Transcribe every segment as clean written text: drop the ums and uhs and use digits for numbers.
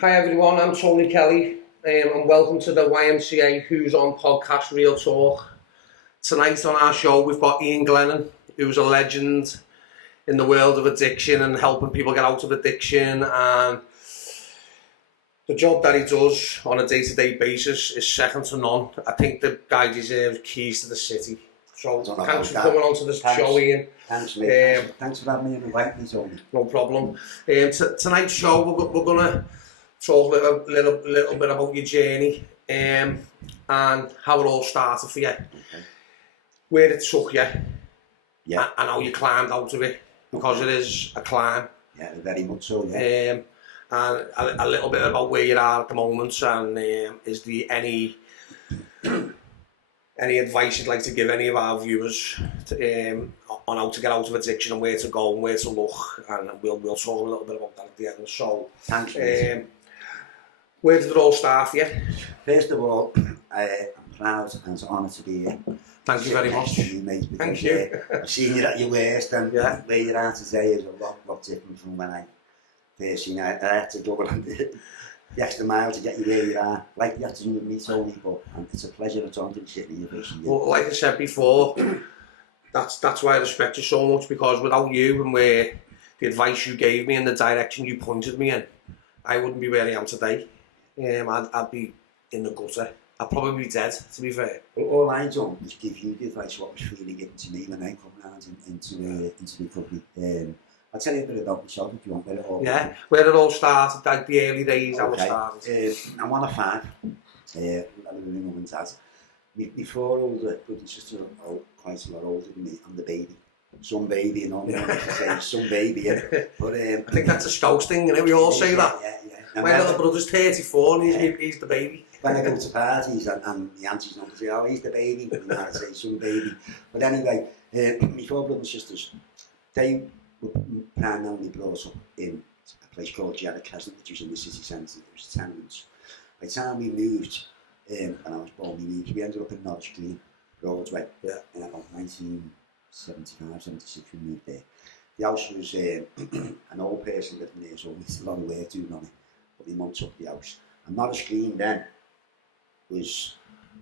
Hi everyone, I'm Tony Kelly and welcome to the YMCA Who's On podcast Real Talk. Tonight on our show we've got Glennon, who's a legend in the world of addiction and helping people get out of addiction, and the job that he does on a day-to-day basis is second to none. I think the guy deserves keys to the city. So thanks for coming on to this show, Ian. Thanks, mate. Thanks for having me and inviting me, Tony. No problem. Tonight's show we're going to talk a little bit about your journey and how it all started for you, where it took you, and how you climbed out of it, because it is a climb. Yeah, very much so, and a little bit about where you are at the moment, and is there any advice you'd like to give any of our viewers on how to get out of addiction and where to go and where to look, and we'll talk a little bit about that at the end. So, thanks. Where did it all start for you? First of all, I'm proud and honoured to be here. Thank you very much. You, mate, Thank you. I've seen you at your worst, and where you're at today is a lot different from when I first seen you. I had to go on the extra mile to get you where you are. Like you have to do with me, Tony, but it's a pleasure to talk to you sitting in your face. Well, like I said before, that's why I respect you so much, because without you and where the advice you gave me and the direction you pointed me in, I wouldn't be where I am today. I'd be in the gutter. I'd probably be dead, to be fair. All I done was give you the advice what was freely given to me when I come round into recovery. I'll tell you a bit about myself if you want. Where it all started, like the early days, how it started. I'm one of five. I live with my mum and dad. My four older brothers and sisters are quite a lot older than me. I'm the baby. Some baby, you know, to say some baby, yeah. But I think that's a Scouse thing, you know, we all say that. Yeah. My little brother's 34 and he's the baby. When I go to parties and the aunties don't say, oh, he's the baby, and I say some baby. But anyway, my four brothers and sisters, they were primarily brought up in a place called Kesnet, which was in the city centre. It was tenements. By the time we moved, when I was born, we ended up in Norwich Green, Broadway, in about 1975, 76 we moved there. The house was an old person living there, so we had a lot of work doing on it. But my mum took the house. And Norwich Green then was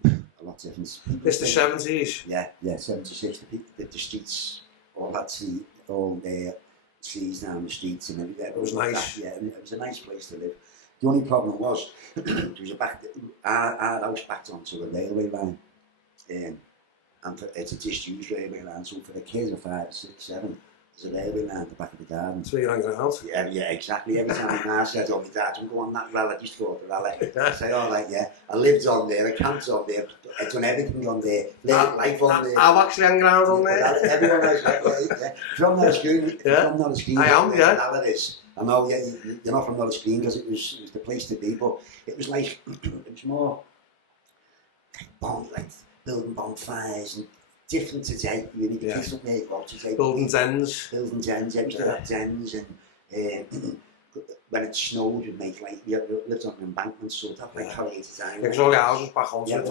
a lot different. It's the 70s? Yeah, 76. The streets all had trees down the streets and everything. It was nice. It was a nice place to live. The only problem was, there was our house backed onto a railway line. And it's a disused railway line, so for the kids of 5, 6, 7, there's a railway line at the back of the garden. So you're hanging out? Yeah, exactly. Every time my mum said, oh, my dad, don't go on that rally, I used to go to the rally. I say, all right, yeah. I lived on there, I camped on there, I've done everything on there, life on there. I've actually hung around on there. Everyone knows, yeah. From Norwich Green, from Norwich Green. I am, yeah. Rally is. I know, yeah, you're not from Norwich Green because it was the place to be, but it was like, it was more like building bonfires and different today. You need to do something like today. Building dens. Dens, and when it snowed, we'd make like, we lived on an embankment, so we'd have like corrugated iron. Like all the houses back home. Yeah,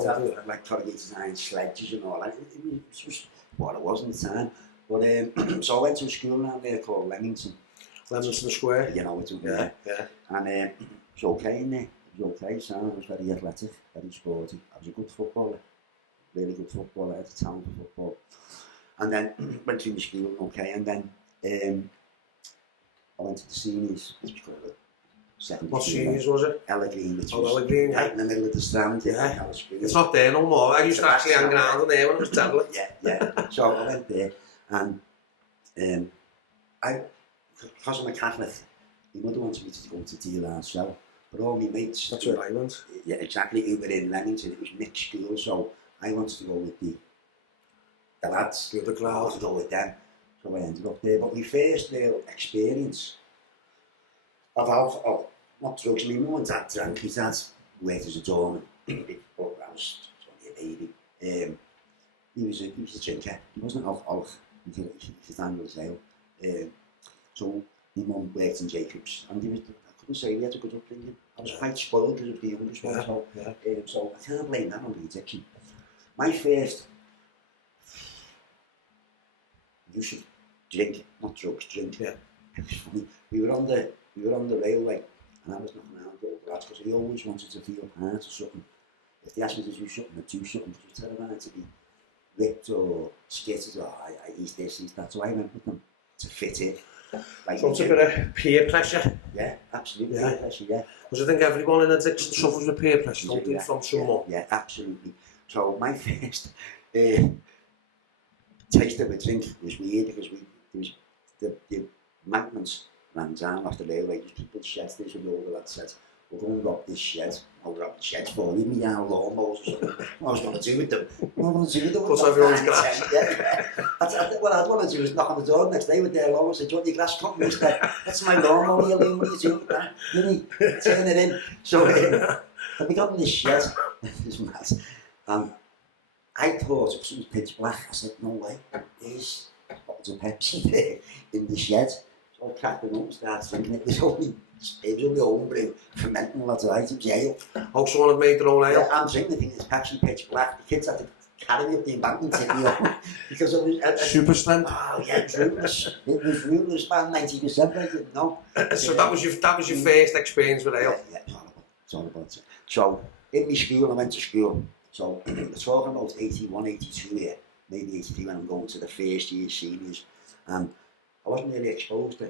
like corrugated iron sledges and all that. It was just what it was in the time. But so I went to a school around there called Leamington Square. You know, and it was okay in there. It was okay, so I was very athletic, very sporty. I was a good footballer. Really good footballer at the time for football, and then went through the school, okay, and then I went to the seniors, which was called the second. What seniors was it? Ela Green, which was right in the middle of the Strand. It's not there no more. I used to actually hang around in there when I was terrible. Yeah. So I went there, and because I'm a Catholic, my mother wanted me to go to DLR, but all my mates. That's where I went. Yeah, exactly. Who were in Leamington, it was mixed school, so I wanted to go with the lads. The other I wanted to go with them, so I ended up there. But my first real experience of alcohol, not drugs, my mum and dad drank. My dad worked as a doorman, but I was only a baby. He was a drinker. He wasn't alcoholic until his annual sale. So my mum worked in Jacobs, and I couldn't say we had a good upbringing. I was quite spoiled because of the youngest one, so I can't blame that on the addiction. My first, you should drink, not drugs, drink. Yeah. It was funny. We were on the railway, And I was knocking around with the lads because I always wanted to feel part of something. If they asked me to do something, I'd do something. But you tell them to be ripped or skittered or he's this, he's that. So I went with them to fit in. Like So it's a bit of peer pressure. Yeah, absolutely. Yeah. Peer pressure, yeah. Because I think everyone in addiction suffers with peer pressure, don't they, Yeah, from someone? Yeah, absolutely. So my first taste of a drink was weird because there was the embankments ran down after the railway. There's people's sheds. There's what the lad said, we're going to rob this shed. I'll rob the shed for you. Me down lawnmowers or something. What I was going to do with them? What I was going to do with them? Cut everyone's grass. Yeah. What I'd want to do is knock on the door next day with their lawnmower and say, do you want your grass cut? That's my lawnmower, you know, what are you doing with that? Really? Turn it in. So I got in this shed. It's mad. I thought it was pitch black. I said, no way. There's bottles of Pepsi there in the shed. So I cracked them up and started drinking it. It was only homebrew, fermenting lots of items, ale. Oh, someone had made their own ale? Yeah, I'm drinking the thing, it's Pepsi pitch black. The kids had to carry me up the embankment to me on because it was... Super strength? Oh yeah, it was ruthless. It was ruthless, about 90%, I didn't know. So that was your first experience with ale? Yeah, it's all about it. So, in my school, I went to school. So, we're talking about 81, 82 here, maybe 83 when I'm going to the first year seniors. I wasn't really exposed to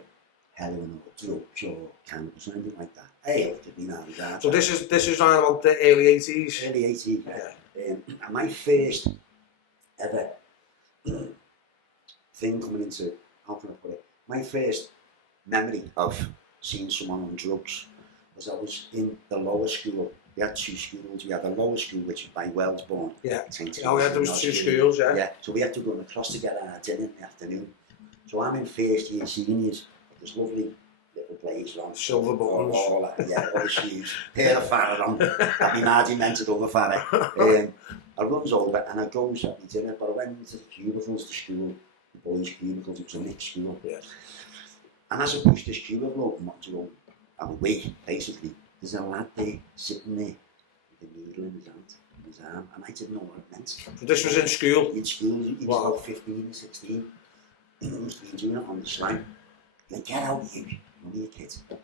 heroin or drugs or cannabis or anything like that. Hey, look at me now. So this is around about the early 80s? Early 80s, yeah. And my first ever thing coming into, how can I put it, my first memory of seeing someone on drugs was I was in the lower school. We had two schools. We had the lower school, which was by Wellsbourne. Yeah. St. Oh, yeah, there was two schools, yeah. Yeah, so we had to go across to get our dinner in the afternoon. So I'm in first year seniors, with this lovely little blazer on. Silver buttons. All that, yeah, all the shoes. Pair of Farrer on. I'd be margin meant to do a Farrer. I runs over and I goes at my dinner, but I went into the cubicles to school, the boys' cubicles, it was a mixed school. Yeah. And as I pushed this cubicle open, to go, I'm awake, basically. There's a lad there, sitting there, with a needle in his hand, in his arm, and I didn't know what it meant. So this was in school? In school, he was about 15, 16. He was doing it on the slang. He went, get out, you a kid. So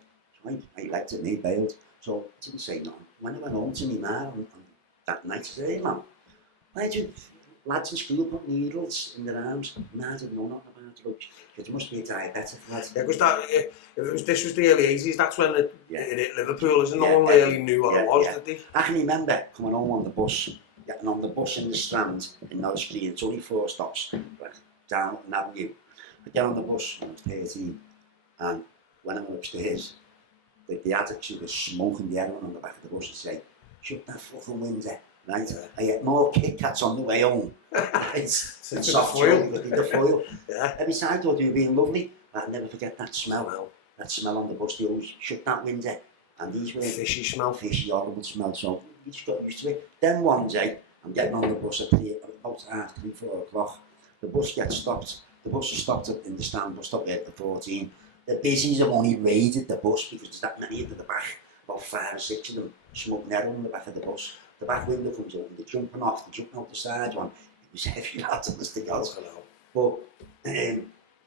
I left it, and he bailed. So I didn't say nothing. When I went home to my ma on that night, I said, hey man, why did lads in school put needles in their arms? Ma didn't know nothing about drugs. It must be a diabetic lad. Yeah, because this was the early 80s, that's when it hit Liverpool, isn't it? No one really knew what it was, did they? I can remember coming home on the bus, getting on the bus in the Strand in Norwich Green. It's only 4 stops, like, down an avenue. I get on the bus when I was 13, and when I went upstairs, the addicts who were smoking the heroin on the back of the bus would say, shut that fucking window, right? I get more Kit Kats on the way home. It's soft foil. The foil. Yeah. Every time I thought they were being lovely, I'd never forget that smell. That smell on the bus, they always shut that window. And these were fishy smell, fishy, horrible smell. So you just got used to it. Then one day, I'm getting on the bus at about 3, 4 o'clock. The bus gets stopped. The bus is stopped in the stand bus stop at the 14. The busies have only raided the bus because there's that many at the back. About 5 or 6 of them smoking heroin on the back of the bus. The back window comes open, they're jumping off, they're jumping out the side one. It was heavy lads, honest to God. But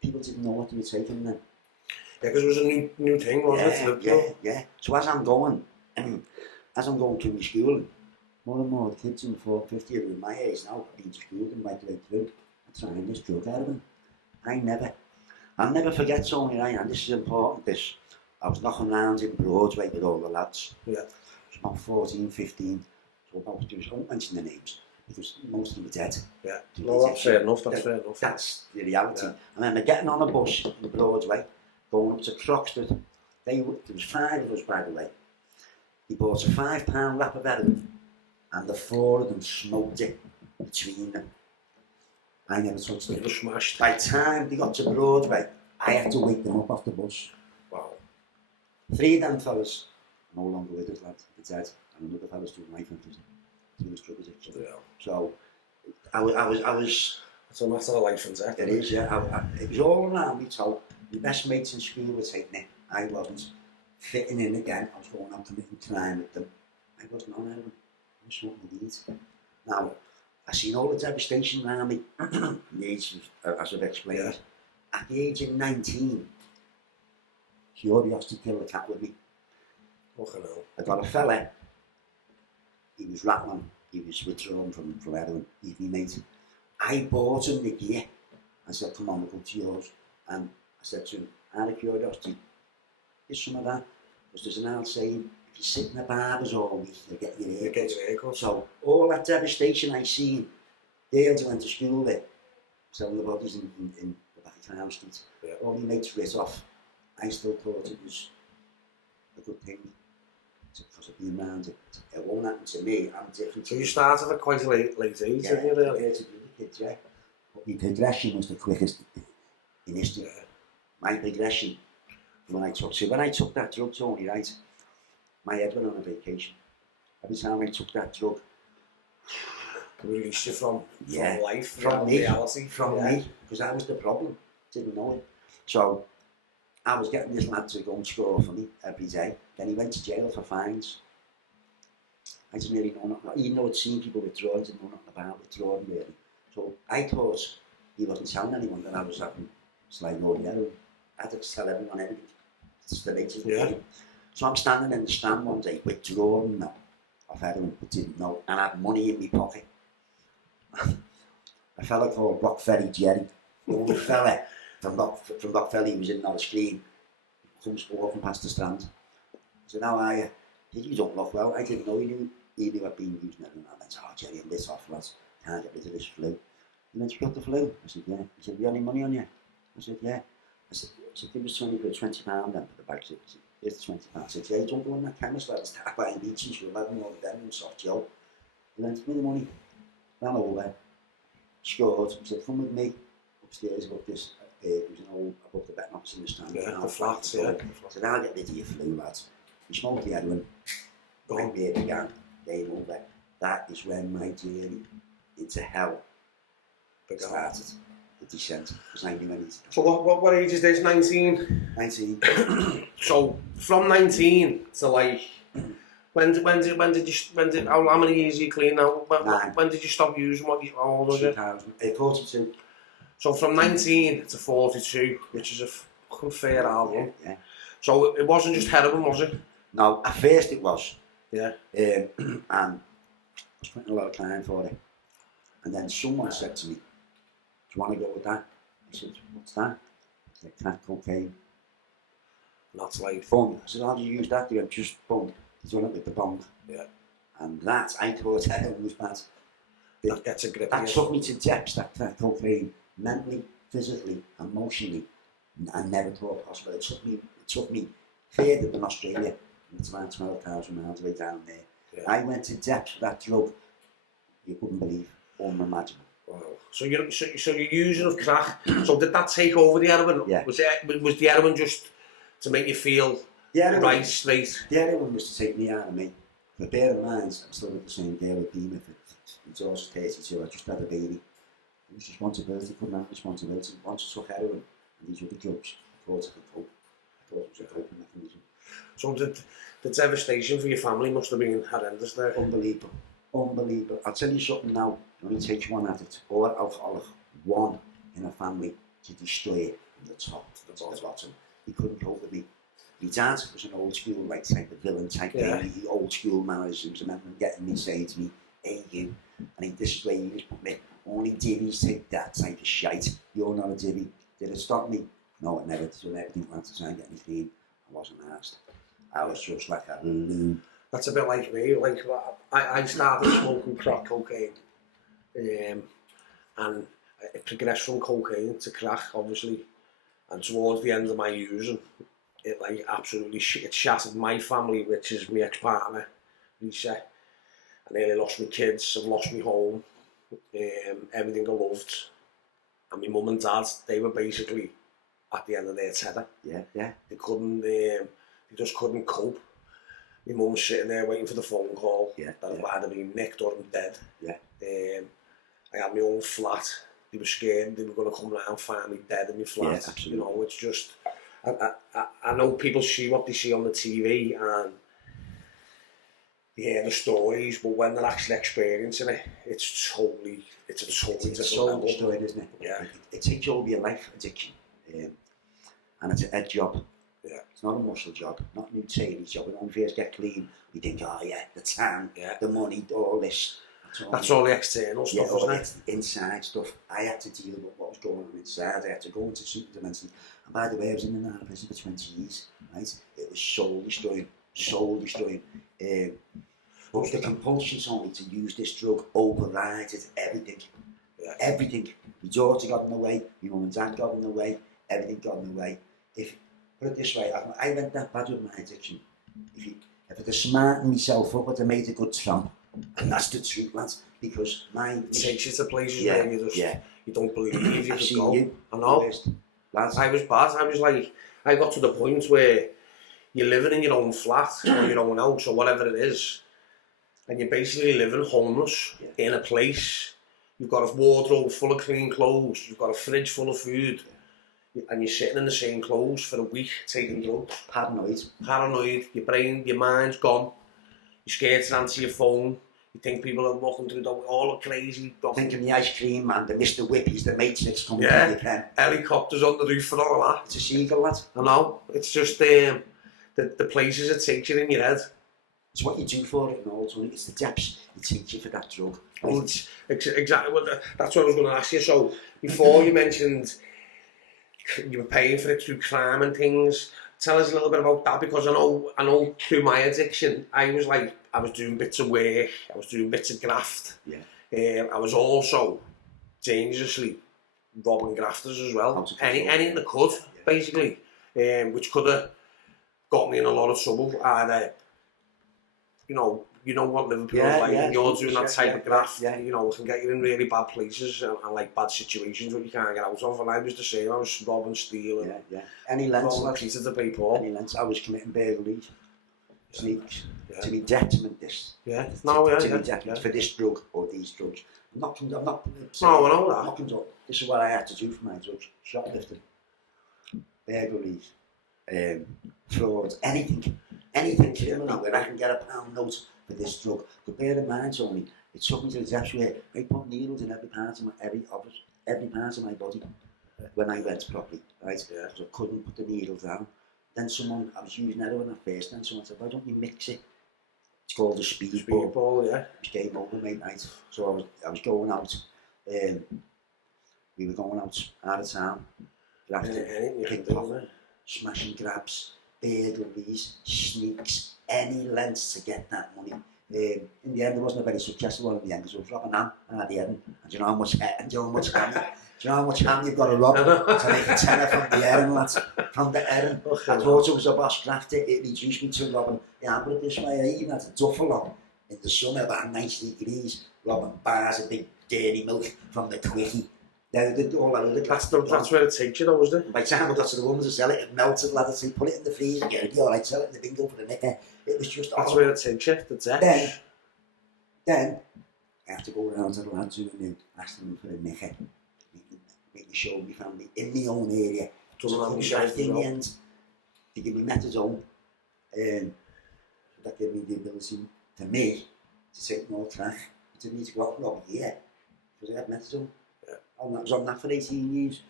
people didn't know what they were taking then. Yeah, because it was a new thing, wasn't it? Yeah. So as I'm going to my school, more and more kids in the 450 who are my age now, have been to school and went right through, are trying this drug heroin. I'll never forget something, and this is important, I was knocking around in Broadway with all the lads. Yeah. I was about 14, 15, so I won't mention the names, because most of them are dead. Yeah, no, that's fair enough, That's the reality. Yeah. And then they're getting on a bus in Broadway, going up to Croxford. There was 5 of us, by the way. They bought a £5 wrap of heroin, and the 4 of them smoked it between them. I never touched it. They were smashed. By the time they got to Broadway, I had to wake them up off the bus. Wow. 3 of them fellas no longer with us, lad. They're dead. And another fella's doing life in prison. He was drug addiction. Yeah. So I was. It's a matter of life and death. It is, yeah. It was all around me. So my best mates in school were taking it. I wasn't fitting in again. I was going out committing crime with them. I wasn't on heroin. I was smoking weed. Now, I seen all the devastation around me. The age, as I've explained. Yeah. At the age of 19, curiosity killed the cat with me. Fucking hell. I got a fella, he was rattling, he was withdrawn from heroin, he's my mate. I bought him the gear. I said, come on, we'll go to yours. And I said to him, out of curiosity, is some of that? Because there's an old saying, if you sit in the barbers all week, you get your hair cut. So all that devastation I seen, Dales went to school there, selling the bodies in the back of Town Street. Yeah. All my mates writ off. I still thought it was a good thing. Because of being around it. It won't happen to me, I'm different. So you started at quite a late age, didn't you, really? Yeah, to do the kids, yeah. But my progression was the quickest in history. Yeah. My progression, when I took that drug, Tony, right, my head went on a vacation. Every time I took that drug, released you from life, from me, reality. From me, because that was the problem, didn't know it. So, I was getting this lad to go and score for me every day. Then he went to jail for fines. I didn't really know nothing. Even though I'd seen people withdraw, I didn't know nothing about withdrawing really. So I thought he wasn't telling anyone that I was having slight or heroin. I had to tell everyone everything. It's the nature of the game. So I'm standing in the stand one day withdrawing now of heroin, but didn't know, and I had money in my pocket. A fella called Rock Ferry Jerry, the old fella from Rock Ferry, he was in on the screen. He comes walking past the stand. I said, how are you? He said, you don't look well. I didn't know he knew I'd been using heroin. I went, oh Jerry, I'm this off, lads. Can't get rid of this flu. He went, you got the flu? I said, yeah. He said, have you any money on you? I said, yeah. I said, give us £20 then for the bag. I said, here's the £20. I said, yeah, don't go in that chemist where it's start buying beaches, you'll have more of them and soft gel. He went, give me the money. Ran over, scored. He said, come with me upstairs above this. It was an old, above the bed, opposite the stand. Yeah, the flats, yeah. I said, I'll get rid of your flu, lads. We smoked the heroin. My beer began. Game over. That is when my journey into hell started. The descent. Because I knew anything. So what age is this? 19? 19. So from 19 to like, how many years are you clean now? When did you stop using? How old was it? 42. So from 19 to 42, which is a fucking fair album. Yeah. So it wasn't just heroin, was it? No, at first it was. Yeah. And I was putting a lot of time for it. And then someone said to me, do you want to go with that? I said, what's that? I said, crack cocaine. And that's like... Bong. I said, how do you use that? They went, just bong. He's done it with the bong. Yeah. And that, I thought heroin was bad. That gets a grip. That took me to depths, that crack cocaine. Mentally, physically, emotionally. I never thought possible. It took me further than Australia. It's about 12,000 miles away down there. Yeah. I went to depths with that drug. You couldn't believe, unimaginable. Wow. So you're using of crack. So did that take over the heroin? Yeah. Was the heroin just to make you feel right, straight? The heroin was to take me out of me. But bear in mind, I'm still with the same girl with Beamer. It's also 32. I just had a baby. It was responsibility, couldn't have responsibility. Once I took heroin and these other drugs, I thought I could cope. I thought it was a coping mechanism. So the devastation for your family must have been horrendous there. Unbelievable. Unbelievable. I'll tell you something now. It only takes one addict or alcoholic, one in a family to destroy it from the top to the bottom. He couldn't cope with me. My dad was an old school, like type of villain type thing. Old school mannerisms. I remember him getting me saying to me, hey you, and this is where you just put me. Only divvies take that type of shite. You're not a divvy. Did it stop me? No, it never. So everything went to try and get me clean. I wasn't asked. I was just like a loon. That's a bit like me. Like I started smoking crack cocaine, and it progressed from cocaine to crack, obviously. And towards the end of my using, it like absolutely it shattered my family, which is my ex-partner, Lisa. I nearly lost my kids. I've lost my home. Everything I loved, and my mum and dad, they were basically at the end of their tether. Yeah. They couldn't, they just couldn't cope. My mum was sitting there waiting for the phone call that I'd either been nicked or I'm dead. Yeah. I had my own flat. They were scared they were going to come round and find me dead in my flat. Yeah, absolutely. You know, it's just, I know people see what they see on the TV and they hear the stories, but when they're actually experiencing it, it's a totally so understood, isn't it? Yeah. It takes over your life, addiction. And it's a head job. Yeah. It's not a muscle job, not a new tailor's job. When we first get clean, we think, oh yeah, the tan, the money, all this. That's all the external stuff, all isn't the inside stuff. I had to deal with what was going on inside. I had to go into supplements. And by the way, I was in and out of prison for 20 years, right? It was soul destroying. But the compulsions on me to use this drug overrided everything. Yeah. Everything. My daughter got in the way, my mum and dad got in the way, everything got in the way. Put it this way, I went that bad with my addiction. If I'd have smartened myself up, I'd have made a good tramp. And that's the truth, lads, because it takes you to places where you just, you don't believe you could go. I know. Lads. I was bad. I was like, I got to the point where you're living in your own flat or your own house or whatever it is, and you're basically living homeless in a place. You've got a wardrobe full of clean clothes, you've got a fridge full of food, and you're sitting in the same clothes for a week taking drugs. Paranoid, your brain, your mind's gone. You're scared to answer your phone. You think people are walking through the all are crazy. Thinking the ice cream man, the Mr. Whippies, the Matrix coming to your pen. Helicopters on the roof and all that. It's a seagull, lad. I know. It's just the places it takes you in your head. It's what you do for it and all. It's the depths it takes you for that drug. Well, it's exactly that's what I was going to ask you. So before you mentioned you were paying for it through crime and things. Tell us a little bit about that, because I know through my addiction, I was doing bits of work, I was doing bits of graft. Yeah. I was also dangerously robbing grafters as well. Anything that could, basically, which could have got me in a lot of trouble. And you know what Liverpool is like, and you're doing that type of graft, it can get you in really bad places and like bad situations that you can't get out of. And I was the same, I was robbing, stealing, any lengths, Peter to pay Paul. Any lengths, I was committing burglaries, sneaks, to be detriment this. For this drug or these drugs. I'm not I know that. This is what I had to do for my drugs: shoplifting, burglaries, fraud, anything criminal where I can get a pound note for this drug. But bear in mind, Tony, it took me to the depths where they put needles in every part of my body when I went properly, right? So I couldn't put the needle down. Then I was using heroin at first, and someone said, why don't you mix it? It's called a speedball. Yeah. It came over, mate, right? So I was going out, we were going out of town, pickpocket, smashing grabs, burglaries, sneaks, any lengths to get that money. In the end, it wasn't a very successful one in the end, because I was robbing ham at the end. And do you know how much ham you've got to rob to make a tenner from the Erin, lads? From the Erin. I thought it was a boss graft. It reduced me to robbing. Put it this way, I even had a duffel on in the summer, about 90 degrees, robbing bars of big dairy milk from the quickie. That's where it takes you though, isn't it? By the time I got to the woman to sell it, it melted, lad. I'd say, put it in the freezer, get it, alright, sell it in the bingo for the nicker. It was just... That's where it takes you, the depth. Then, I have to go around to the lads who knew, ask them for a nicker. Make me show my family in my own area. In the end, they give me methadone. That gave me the ability, for me, to take more crack. I didn't need to go out for a year, because I had methadone. I was on that for 18 years.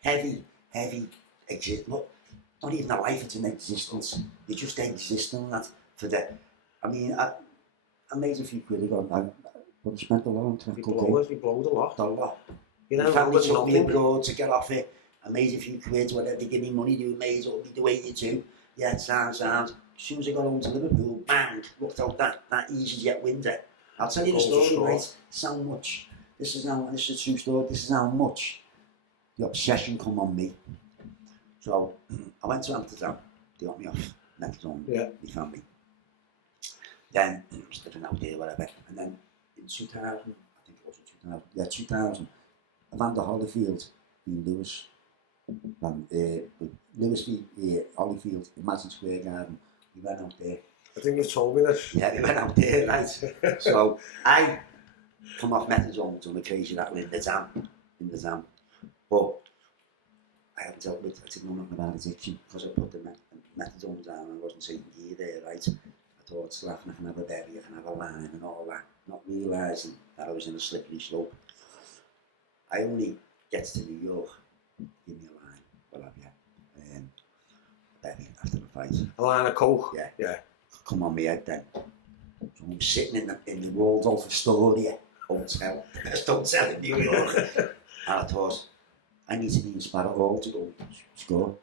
Heavy exist. Not even a life, it's an existence. You just exist on that for the... I mean, I made a few quid ago, but I spent a lot on crack cocaine. You blowed a lot. A lot. You know, my family took me abroad to get off it. I made a few quid, whatever, they give me money, you made it up the way you do. Yeah, sounds. As soon as I got home to Liverpool, bang, looked out that EasyJet window. I'll tell you the story, right? It's how much... This is a true story, this is how much the obsession come on me. So, I went to Amsterdam, they got me off methadone, my family. Then, I was living out there, whatever, and then in 2000, I think it was 2000, Evander Holyfield in Lewis, Lewis Holyfield in Madison Square Garden, we went out there. I think you've told me this. Yeah, we went out there, right? So, I come off methadone to the crazy rattle in the Zam. But I haven't dealt with, I didn't know nothing about addiction because I put the methadone down and I wasn't taking gear there, right? I thought, it's laughing, I can have a berry, I can have a lime and all that, not realising that I was in a slippery slope. I only get to New York, give me a line, what have you. right. A line of coke? Yeah. Yeah. Come on my head then. So I'm sitting in the Waldorf Astoria hotel, hotel in New York, and I thought, I need to be in Sparrow Hall to go score.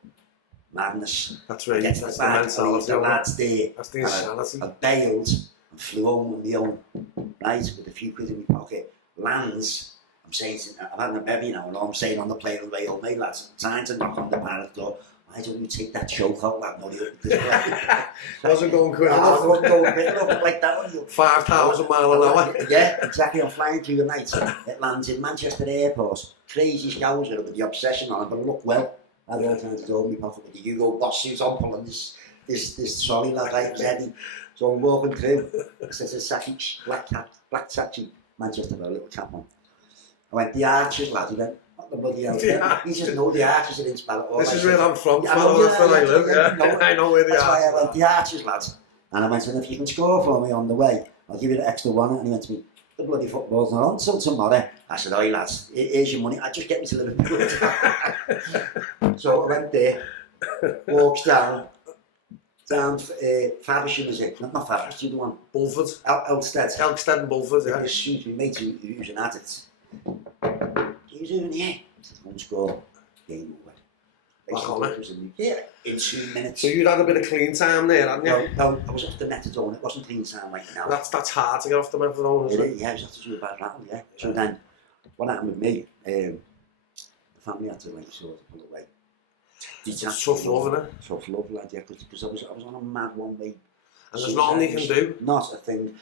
Madness. That's right. That's the mentality. The lads there. That's the insanity. I bailed and flew home on my own, right, with a few quid in my pocket. Lands. I'm saying, I've had a baby now, and I'm saying on the plane away, oh, mate, lads, time to knock on the parrot door. Why don't you take that choke out, lad? Wasn't going quick I enough. wasn't going quick enough like that, was you? 5,000 miles an hour. Yeah, exactly. I'm flying through the night. It lands in Manchester Airport. Crazy scouser with the obsession on it, but look well. I had all kinds of dough in my pocket with the Hugo Boss suit on, pulling this trolley lad right Eddie. So I'm walking through. It says a Saki, black taxi, Manchester, a little cap on. I went, the Archers, lad. He went, what the bloody hell? He says, no, the Archers are in Sparrow. This is where I'm from. I know where I live. Yeah. I know where they are. That's why I went, the Archers, lads. And I went, and if you can score for me on the way, I'll give you the extra one. And he went to me, the bloody football's not on till tomorrow. I said, oi lads, here's your money. I just get me to Liverpool. So I went there, walks down Faversham is it? Not Faversham, the other one. Bulford. Elstead. Elstead and Bulford, yeah. This suit me mate who's an addict. Who's doing here? I said, go and score. Game over. Back on it? Yeah, in 2 minutes. So you'd had a bit of clean time there, hadn't you? No, I was off the methadone. It wasn't clean time like now. That's hard to get off the methadone, isn't it? Yeah, I was have to do a bad rattle, yeah. So then, what happened with me, the family had to like sort of pull away. It's tough love, isn't it? Tough love, lad, yeah, because I was on a mad one way. And there's nothing you can do? Not a thing.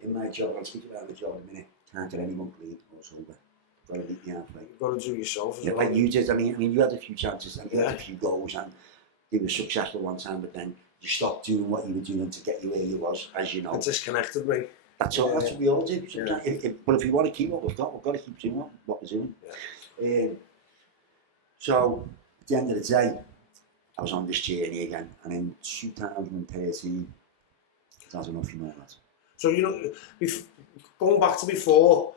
In my job, I'll speak about my job in a minute, can't get anyone clean or sober. Got to meet me halfway. You've got to do it yourself as well. Like you did, I mean, you had a few chances and you had a few goals and you were successful one time, but then you stopped doing what you were doing to get you where you was, as you know. It disconnected me. That's all, that's what we all do. But if we want to keep what we've got to keep doing what we're doing. Yeah. So, at the end of the day, I was on this journey again, and in 2013, I don't know if you know that. So, you know, going back to before,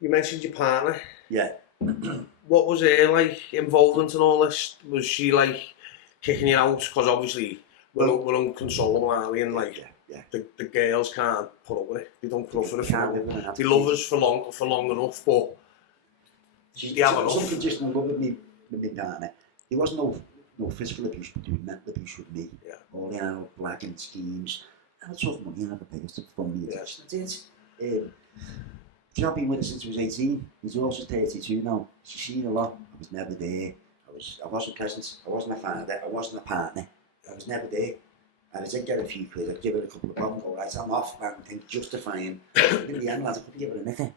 you mentioned your partner. Yeah. What was her like involvement in all this? Was she like kicking you out? Because obviously we're unconsolable, aren't we? And like the girls can't put up with it. They don't put up with it for long. They love us for long enough, but they have enough. Something just in love with me partner. There was no physical abuse, but there was mental abuse with me. Yeah. All the blacking schemes. I had tough money, I had the biggest from me. That's it. I've been with her since I was 18. He's also 32 now. She's seen a lot. I was never there. I wasn't present. I wasn't a father. I wasn't a partner. I was never there. And I did get a few quid. I'd give her a couple of bob and go, right, I'm off, man, and think justifying. In the end, lads, I couldn't give her a nicker.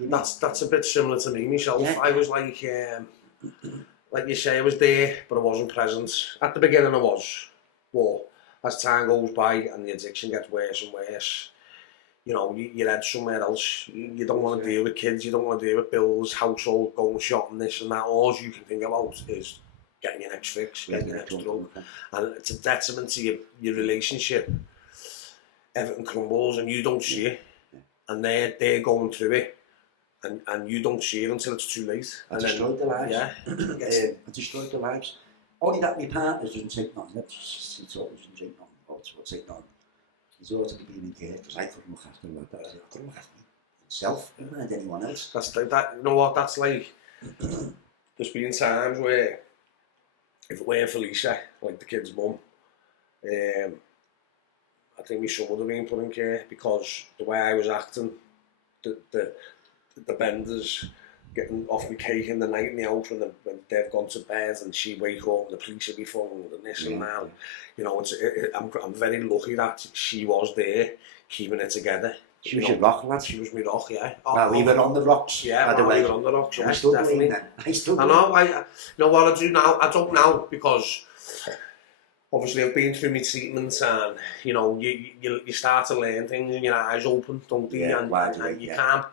That's a bit similar to me myself. Yeah. I was like you say, I was there, but I wasn't present. At the beginning I was. But as time goes by and the addiction gets worse and worse, you know, you're head somewhere else. You don't want to deal with kids, you don't want to deal with bills, household, going shopping, this and that. All you can think about is getting your next fix, getting your next drug. And it's a detriment to your relationship. Everything crumbles and you don't see it. And they're going through it. And you don't see it until it's too late. I destroyed their lives. Yeah. I destroyed their lives. Only that my partner doesn't take nothing. He doesn't take nothing. Or take nothing. He's always to be being in care because I couldn't look after him like that. I couldn't look after myself. I didn't have anyone else. That's like that. You know what? That's like. There's been times where, if it weren't for Lisa, like the kid's mum, I think my son would have been put in care because the way I was acting, the benders getting off me cake in the night in the house when they've gone to bed and she wake up and the police will be phoned and this and that. You know, I'm very lucky that she was there keeping it together. She was your rock, lad. She was my rock, yeah. Well, we were on the rocks. Yeah, we were on the rocks, yeah. I still definitely. Then. I know, you know what I do now? I don't now because obviously I've been through my treatment and, you know, you start to learn things and your eyes open, don't you? Yeah, and you can't,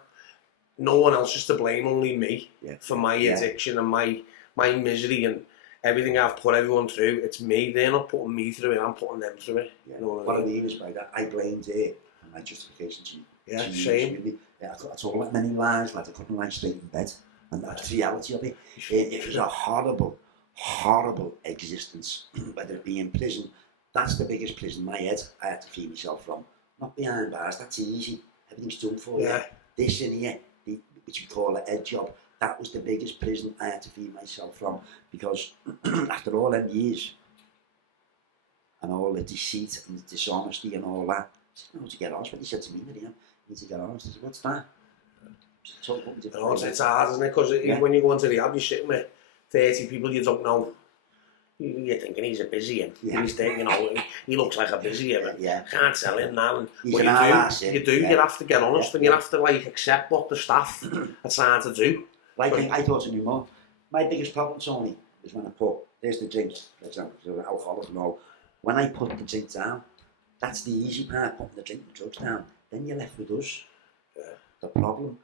no one else is to blame, only me for my addiction and my misery and everything I've put everyone through. It's me, they're not putting me through it, I'm putting them through it. Yeah. You know what I mean is by that, I blamed her for my justification to same. I told like many lies, like I couldn't lie straight in bed. And that's the reality of it. It was a horrible horrible existence, whether it be in prison. That's the biggest prison I had to free myself from. Not behind bars, that's easy. Everything's done for you. This in here, which we call a head job, that was the biggest prison I had to free myself from, because after all them years, and all the deceit and the dishonesty and all that, I said, no, to get honest, what he said to me, you need to get honest. I said, what's that? It's hard, isn't it? Because when you go into the hab, you're sitting with 30 people you don't know. You're thinking he's a busy and he's thinking, he looks like a busy and can't tell him that. And what you have to get honest and you have to like accept what the staff are trying to do. Like I thought to me more, my biggest problem, Tony, is when I put, there's the drink, for example, so alcoholic and all. When I put the drink down, that's the easy part, putting the drink and drugs down. Then you're left with us, the problem,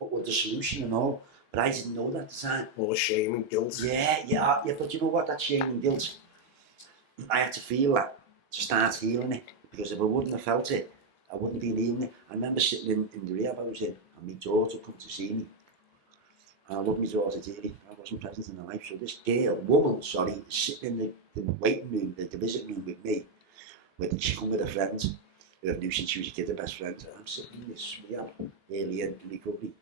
but with the solution and all. But I didn't know that at the time. All the shame and guilt. Yeah, but you know what, that shame and guilt, I had to feel that to start healing it, because if I wouldn't have felt it, I wouldn't be healing it. I remember sitting in the rehab I was in, and my daughter come to see me. And I love my daughter dearly, I wasn't present in her life, so this woman, sitting in the waiting room, the visiting room with me, she come with a friend, who I knew since she was a kid, her best friend, and I'm sitting in this rehab, early in recovery,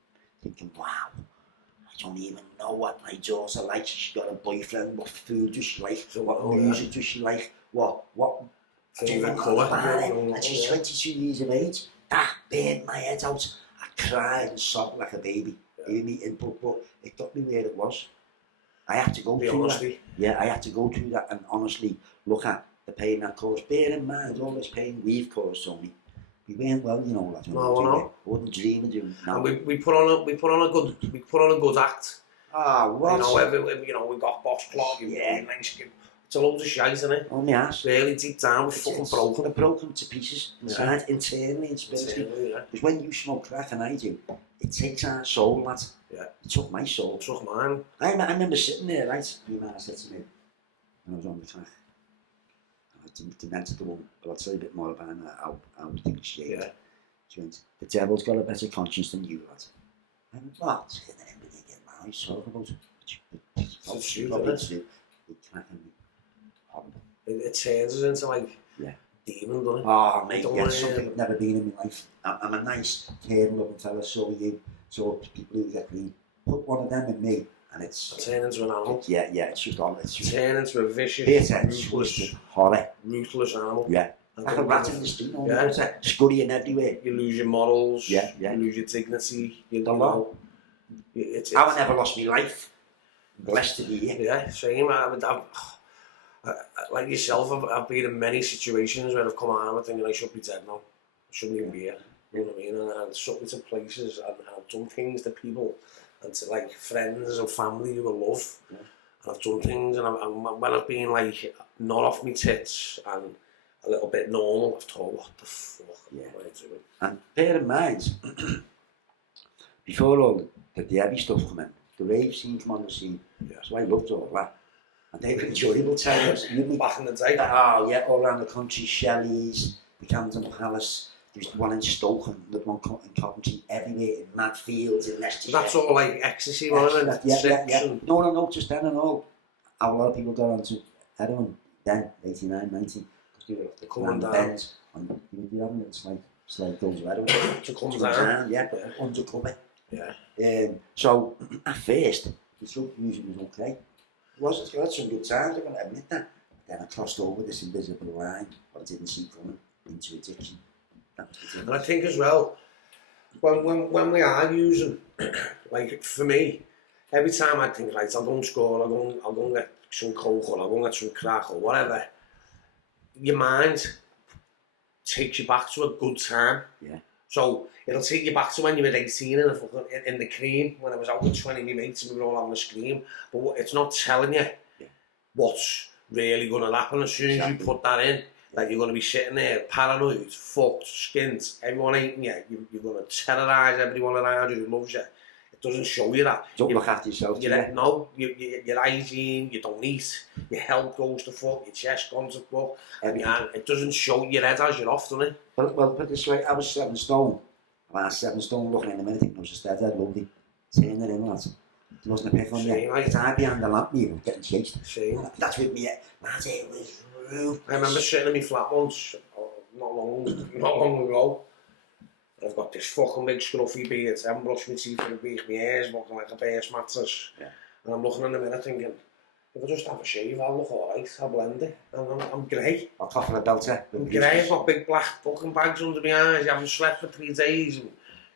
thinking, wow, I don't even know what my daughter likes. She's got a boyfriend. What food does she like? So what music does she like? What favorite colour? And she's 22 years of age. That burned my head out. I cried and sobbed like a baby. Gave me input, but it got me where it was. I had to go through that. Yeah, I had to go through that and honestly look at the pain that caused. Bear in mind all this pain we've caused, Tony. We weren't well, you know. I wouldn't dream of doing it now. And we put on a good act. What? You know, we got boss plot. It's a load of shite, isn't it? On my ass. Really deep down, we're fucking broken. We're broken to pieces inside, internally and spiritually. Because when you smoke crack and I do, it takes our soul, lad. Yeah. It took my soul. It took mine. I remember sitting there, right? My man said to me when I was on the crack. Demented the woman, but I'll tell you a bit more about how things changed. She went, the devil's got a better conscience than you, lad. I went, what? And then everybody get married, talk about it. It's true, isn't it? It turns us into like demon, doesn't it? Oh, mate, something I've never been in my life. I'm a nice, caring, loving fella, so are you. So people who get clean, put one of them in me. And it's turn into an animal. It's just on. Turn into a vicious, ruthless animal. Yeah. Like a rat in the street, scurrying everywhere. You lose your morals. You lose your dignity. I never lost my life. Blessed to be here. Yeah, same. Like yourself, I've been in many situations where I've come out and thinking I should be dead now. I shouldn't even be here. You know what I mean? And I've took me to places and I've done things to people. And to like friends and family who I love, and I've done things, and when I've been like not off my tits and a little bit normal, I've thought, what the fuck am I doing? And bear in mind, before all the heavy stuff come in, the rave scene come on the scene, so I loved all that, and they were enjoyable times. Back in the day, all around the country, Shelley's, the Camden Palace. There's one in Stoke and the one in Coventry, everywhere in mad fields in Leicester. That's all like ecstasy, wasn't it? Yeah. No, just then and all. A lot of people got onto heroin then, 89, 90, because they were coming down. Bends, and you having it, it's like those heroin. To come down. Undercover. Yeah. So, at first, the drug music was okay. I had some good times, I'm going to admit that. Then I crossed over this invisible line, what I didn't see coming, into addiction. And I think as well, when we are using, like for me, every time I think, right, I'll go and score, I'll go and get some coke or I'll go and get some crack or whatever, your mind takes you back to a good time. Yeah. So it'll take you back to when you were 18 in the cream, when I was out with 20 of my mates and we were all having a scream. But it's not telling you what's really going to happen as soon as you put that in. Like you're going to be sitting there, paranoid, fucked, skint, everyone hating you. You're going to terrorise everyone around you who loves you. It doesn't show you that. Don't look after yourself. No, your hygiene, you don't eat, your health goes to fuck, your chest goes to fuck. And it doesn't show your head as you're off, doesn't it? Well, put this way, I was 7 stone. I was 7 stone looking in a minute, thinking I was just dead, lovely. Turning in, lads. There wasn't a pick on Same, you. like- Because I'd be on the lamp even getting chased. Same. That's with me. Lads, it was rude. I remember sitting in my flat once, not long ago. I've got this fucking big scruffy beard. I haven't brushed my teeth in a week. My hair's looking like a bear's mattress. Yeah. And I'm looking in the mirror thinking, if I just have a shave, I'll look alright. I'll blend it. And I'm grey. I'll cough on a belter. I'm grey. I've got big black fucking bags under my eyes. I haven't slept for 3 days. And,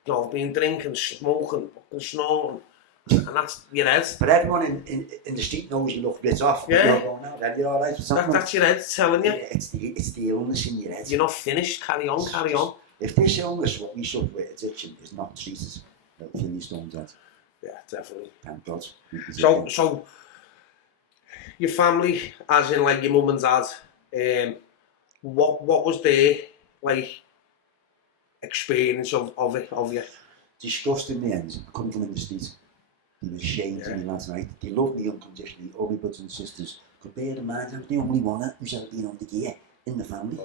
you know, I've been drinking, smoking, fucking snorting. And that's your head. But everyone in the street knows you look bit off. Yeah. You're going out, you're alright with something. That's your head telling you. Yeah, it's the illness in your head. You're not finished. Carry on, carry on. If this illness, what we suffer with addiction, is not treated, it'll kill you stone dead. Yeah, definitely. Thank God. So your family, as in like your mum and dad, what was their like experience of you? Disgusting in the end. I couldn't come in the street. They were ashamed of me last night. They loved me unconditionally, all my brothers and sisters. Could bear in mind, I was the only one who's ever been under gear in the family.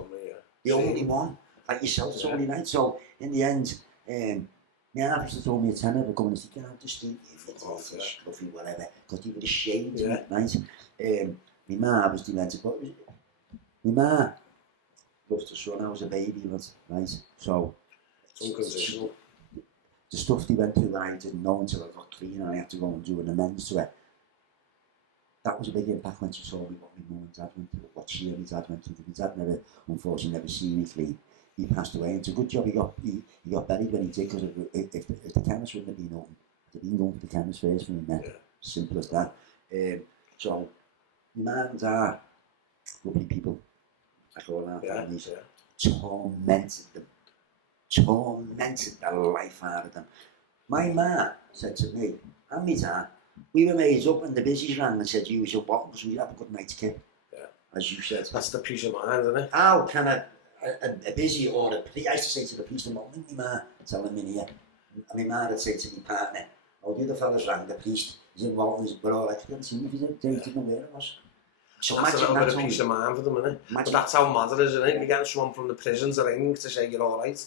The only one. Like yourself, it's only right. So, in the end, my aunt used to throw me a tenner for coming and say, get out the street, you fluffy, whatever. Because they were ashamed of it, right? My ma was demented, but my ma lost her son. I was a baby, right? So, It's unconditional. the stuff they went through that I didn't know until I got clean and I had to go and do an amends to it. That was a big impact when she saw me, what my mum and dad went through, what she and my dad went through. My dad never, unfortunately, never seen me clean. He passed away. It's a good job he got buried when he did, because if the chemist wouldn't have been open, I'd have been going to the chemist first for me, man. Simple as that. So, my mum and dad, lovely people, like all our families, tormented the life out of them. My ma said to me, and my dad, we were made up and the busies rang and said you was your bottom because we'd have a good night's kip. Yeah. As you said. That's the peace of mind, isn't it? How can a busy or a police, I used to say to the police, I'm not my ma, tell them in here. And my ma would say to my partner, oh, the other fellas rang, the police, he's in Walton, we're all like, I didn't see him if he didn't know where it was. So that's a little bit of only, peace of mind for them, isn't it? But that's how mad it is, isn't it? You're getting someone from the prison to ring to say you're alright.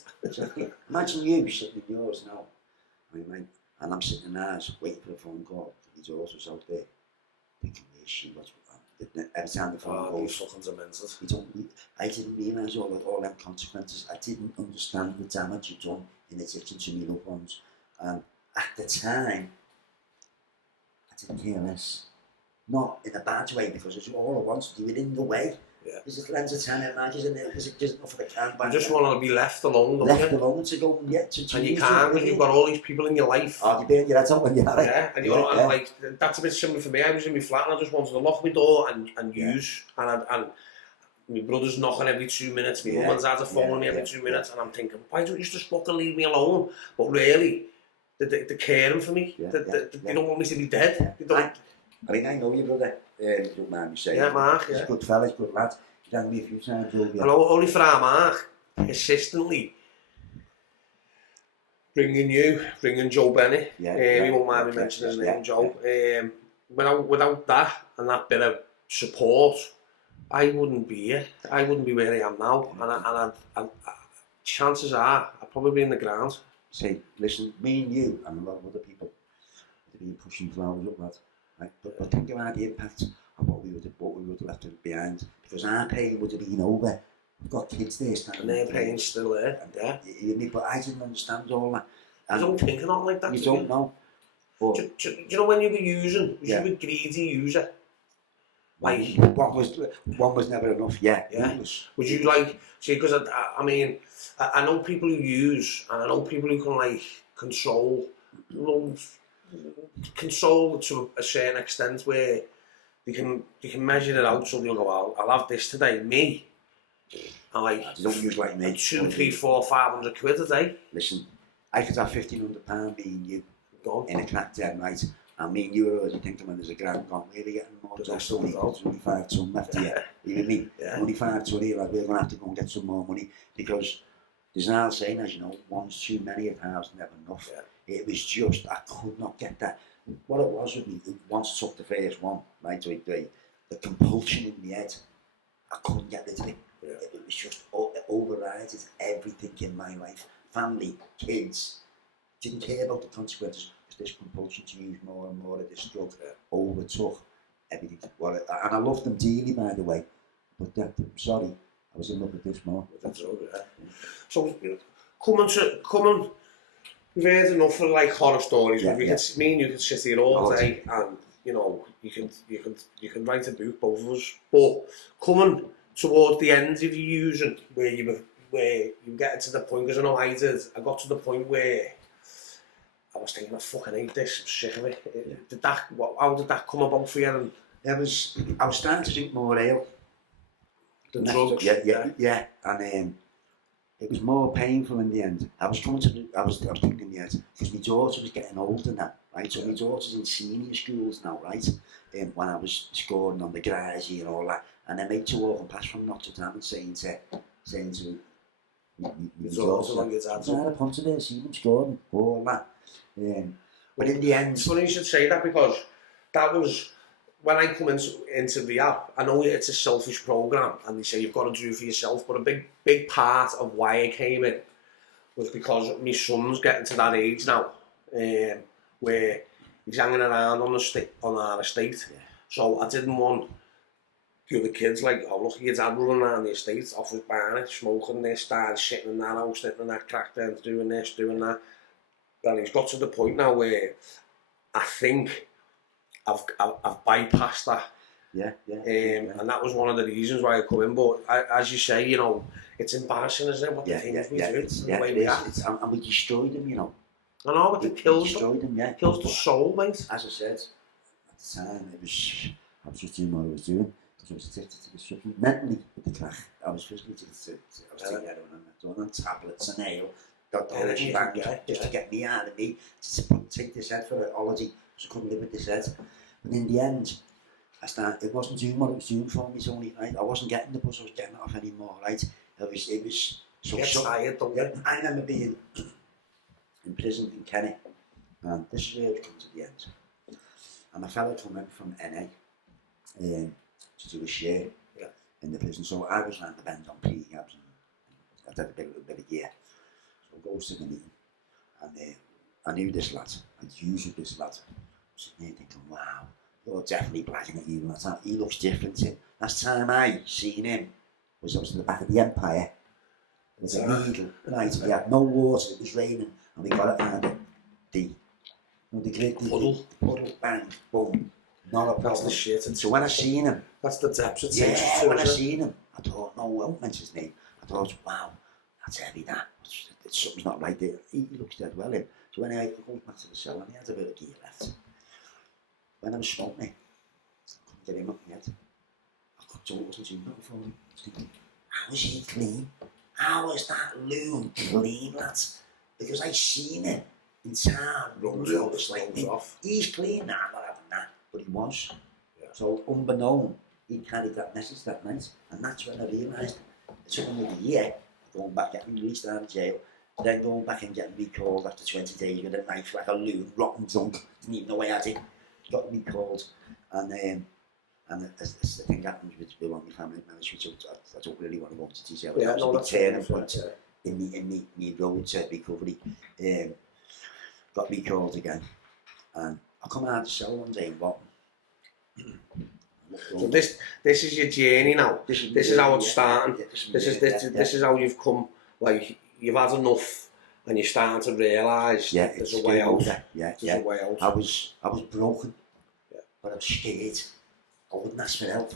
Imagine you sitting in yours now, and I'm sitting in ours waiting for a phone call. My daughter's out there thinking, where's she? What's every time the phone these goes, fucking demented. I didn't realise all them consequences. I didn't understand the damage you'd done in addiction to my loved ones. And at the time, I didn't care less. Not in a bad way, because it's all I wanted to do it in the way. Yeah. There's a lens of 10 margins in there, there's enough of a can. You just want to be left alone, don't left you? alone to go and get to and you can't, because you've got all these people in your life. Oh, you burn your head out when you're at it. Yeah, and you're and like, that's a bit similar for me. I was in my flat and I just wanted to lock my door and use. And my brother's knocking every 2 minutes, my mum and dad are phoning me every 2 minutes, and I'm thinking, why don't you just fucking leave me alone? But really, they're caring for me. They don't want me to be dead. They don't. I know you, brother. You don't mind me saying. Yeah, Mark, he's a good fella, he's a good lad. He rang me a few times over. And only for our Mark, persistently bringing Joe Bennett. We won't mind me mentioning his name, Joe. Without that and that bit of support, I wouldn't be here. I wouldn't be where I am now. And chances are, I'd probably be in the ground. Say, listen, me and you and a lot of other people have been pushing flowers up, lad. Right? But think about the impact of what we would have left behind, because our pain would have been over. We've got kids there standing. And their pain's still there. But I didn't understand all that. You don't think of nothing like that. You don't know. But do you know when you were using? You were a greedy user. Like one was never enough. Yeah. Would you like see? Because I mean, I know people who use, and I know people who can like control to a certain extent where they can measure it out. So they'll go, I'll have this today. Me, I like you don't use like me. 2, 3, 4, 500 quid a day. Listen, I could have £1,500 being you in a crack dead night. And me and you are already thinking when there's a grand gone, we're getting more jobs, only 5 ton left here. You know what I mean? Only 5 ton here, like we're going to have to go and get some more money, because there's an old saying, as you know, one's too many, 1,000 never enough. It was just, I could not get that. What it was with me, once I took the first one, right, the compulsion in my head, I couldn't get rid of it. It was just, it overrided everything in my life. Family, kids, didn't care about the consequences. this compulsion to use more and more of this drug overtook everything. And I loved them dearly, by the way. But I'm sorry, I was in love with this more. That's all, yeah. So, coming, we've heard enough for like horror stories. Me and you can sit here all day, and you know, you can write a book, both of us. But coming towards the end of your using, where you get to the point, because I know I did. I got to the point where I was thinking, I fucking hate this. I'm sick of it. How did that come about for you? I was starting to drink more ale. The drugs? Yeah. And it was more painful in the end. I was thinking in the end, because my daughter was getting older now, right? So my daughter's in senior schools now, right? When I was scoring on the garage and all that. And I made to walk and pass from Notre Dame and saying to my daughter, I punted there, see him scoring, all that. But in the end... It's funny you should say that, because that was... When I come into rehab, I know it's a selfish program, and they say you've got to do it for yourself. But a big part of why I came in was because my son's getting to that age now, where he's hanging around on our estate. Yeah. So I didn't want the other kids like, oh look, your dad running around the estate, off his barnet, smoking this, started sitting in that house, sitting in that crack den, doing this, doing that. And he's got to the point now where I think I've bypassed that. Yeah. And that was one of the reasons why I come in. But as you say, you know, it's embarrassing, isn't it? What the things we do, the way we act. And we destroyed them, you know. I know, but it kills them. Kills the soul, mate. As I said, at the time, I was just doing what I was doing, because I was addicted to the substance. Mentally, with the crack, I was physically addicted. I was taking heroin and on tablets and ale. Got the energy back, just to get me out of me, to take this head for a holiday, because I couldn't live with this head. But in the end, it wasn't doing what it was doing for me, Tony, right? I wasn't getting the bus I was getting off anymore, right? It was so tired, don't you? I remember being in prison in Kenny, and this is where it comes to the end. And a fella came in from NA to do a share in the prison, so I was around the bend on pre-cabs, and I did a bit of gear. So I goes to the meeting, and I knew this lad, I'd used this lad. I was sitting there thinking, wow, you're definitely blacking at you, lad. He looks different. Last time I seen him was at the back of the Empire. It was a needle, right? We had no water, it was raining, and we got it around the great puddle, bang, boom. Not a problem. That's the shit. So when I seen him, that's the depths it takes. Yeah, when I seen him, I thought, no, I won't mention his name. I thought, wow, that's heavy, that. Something's not right there. He looks dead well in. So when I go back to the cell, and he had a bit of gear left. When I was smoking, I couldn't get him up yet. I couldn't, wasn't doing nothing for him. I was thinking, how is he clean? How is that loon clean, lads? Because I seen him in town, runs off, like he's clean now, I'm not having that. But he was. Yeah. So unbeknown, he carried that message that night, and that's when I realised it took him a year going back, getting released out of jail, then going back and getting recalled after 20 days with a knife like a loon, rotten drunk, didn't even know why I had it. Got recalled, and the thing happened with one of my family members, which I don't really want to go into detail. Yeah, no, that's a turning point in my road to recovery. Got recalled again, and I come out of the cell one day in Walton. So this is your journey now. This is how it's starting. This is how you've come. Like you've had enough. And you're starting to realise there's a way out. There's a way out. I was broken, but I was scared. I wouldn't ask for help.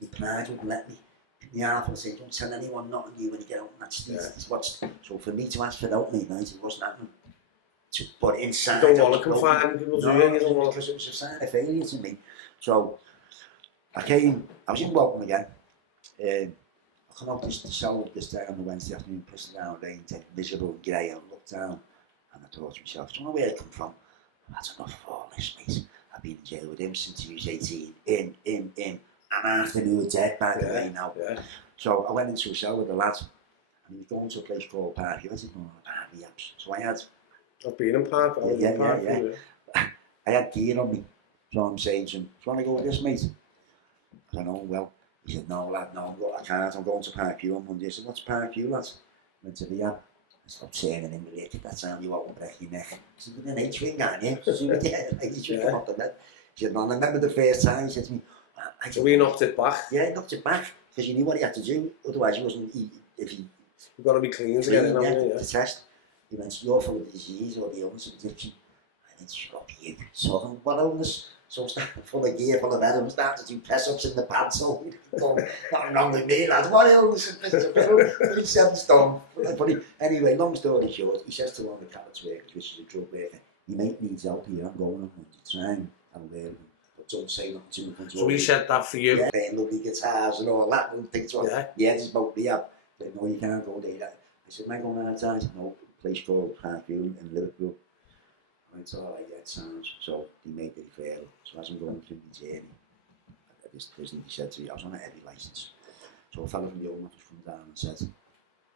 My pride wouldn't let me. My heart would say, don't tell anyone, not on you when you get out. That's what's. So for me to ask for help, mate, it wasn't happening. But inside, you don't want to confide in people, do you? You don't want to, because it was a sign of failure to me. So I was in Walton again. I come out the cell this day on the Wednesday afternoon, pissing down rain, visible and grey, and looked down, and I thought to myself, do you know where I come from? I've had enough of all this, mate. I've been in jail with him since he was 18, and after he was dead, by the way, now. Yeah. So I went into a cell with a lad, and he was going to a place called Parr. I didn't know Parr rehabs. So I've been in Parr. I had gear on me, so I'm saying to him, do you want to go with this, mate? I don't know, well. He said, no lad, no, I can't, I'm going to Park U on Monday. I said, what's Park U, lad? I went to rehab. stop saying him related, that time you out and break your neck. I said, with an H-wing, aren't you? So we did, H-wing come off the bed. He said, man, I remember the first time, he said to me, so we knocked it back? Yeah, he knocked it back, because you knew what he had to do, otherwise he wasn't, if he... You've got to be clean to get in, the test. He went, you're full of disease or the illness of addiction. And it's got you. So, what illness? So I'm starting full of gear, full of head, I'm starting to do press-ups in the pants, so nothing wrong with me, lads. What illness is this? 37 stone. Anyway, long story short, he says to one of the cabinets workers, which is a drug worker, your mate needs help here, I'm going on to try and but don't say nothing to him. So he said that for you? Yeah, playing lovely guitars and all that, and things like that. Yeah, it's about rehab. But no, you can't go there. I said, am I going outside? I said, no, a place called Anfield in Liverpool. I went, alright, yeah, it sounds. So he made the referral. So as I'm going through the journey, this he said to me, I was on a heavy licence. So a fellow from the Home Office come down and said,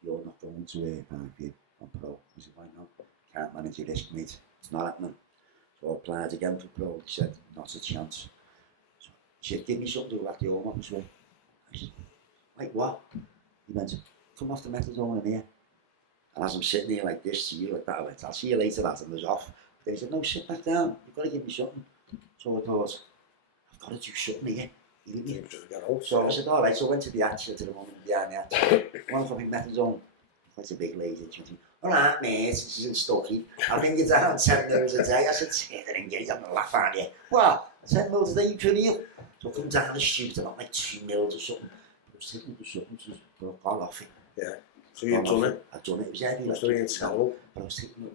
you're not going to Anfield on Pro. I said, why not? Can't manage your risk, mate. It's not happening. So I applied again for Pro. He said, not a chance. So he said, give me something to do at the Home Office with. I said, like what? He went, come off the methadone in here. And as I'm sitting here like this to you, like that, I went, I'll see you later, lad, and was off. But he said, no, sit back down, you've got to give me something. So I thought, I've got to do something here. So I said, all right, so I went to the hatch, to the woman behind the hatch. One for me methadone. That's a big lady. She went, all right, mate, she's in Stokey. I'll bring you down 10 mils a day. I said, sit there and get it, I'm going to laugh at you. What? 10 mils a day, you couldn't hear? So I come down the street, about like 2 mils or something. I was sitting with something, so I got off it. Yeah. So you've done it? I've done it. It was heavy. It's doing it terrible. But I was taking up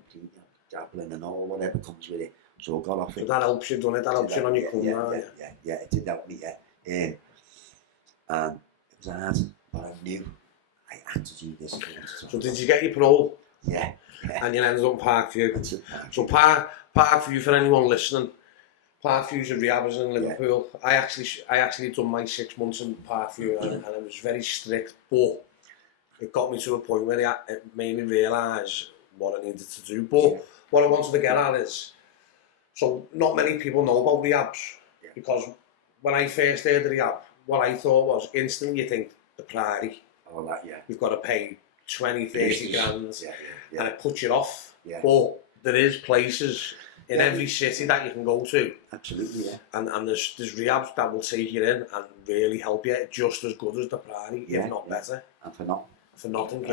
dabbling and all, whatever comes with it. So I got off it. So that helps you, done it? That helps you on your come now? Yeah, it did help me, yeah. And it was hard, but I knew I had to do this. So did you get your parole? Yeah. And you ended up Parkview? So Parkview, for anyone listening, Parkview's a rehab in Liverpool. Yeah. I actually done my 6 months in Parkview and it was very strict, but it got me to a point where it made me realise what I needed to do. But what I wanted to get at is, so not many people know about rehabs, because when I first heard the rehab, what I thought was instantly you think the Priory, all that, you've got to pay 20, 30 grand, and it puts you off. Yeah. But there is places in every city that you can go to. Absolutely, yeah. And there's rehabs that will take you in and really help you, just as good as the Priory, if not better. And for nothing. For nothing,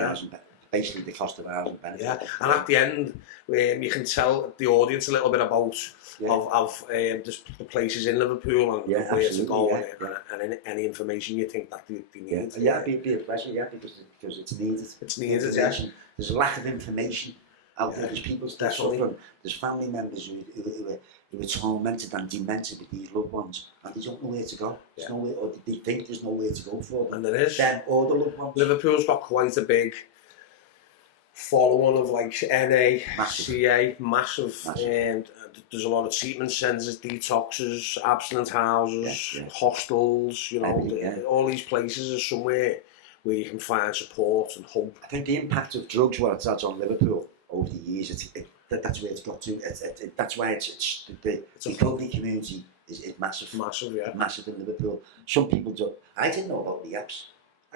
basically the cost of housing benefit. Yeah, and at the end, you can tell the audience a little bit about the places in Liverpool and where to go and any information you think that they need. Yeah, it'd be a pleasure, because it's needed. It's needed, yeah. There's a lack of information out there. There's people suffering. There's family members who are tormented and demented with these loved ones, and they don't know where to go. There's nowhere, or they think there's nowhere to go for them. And there is. Them or the loved ones. Liverpool's got quite a big following of like NA, CA, massive. And there's a lot of treatment centres, detoxes, abstinence houses, hostels, you know, all these places are somewhere where you can find support and hope. I think the impact of drugs, what it's had on Liverpool over the years, that's where it's got to. That's why the recovery community is massive. Massive in Liverpool. Some people don't. I didn't know about the apps.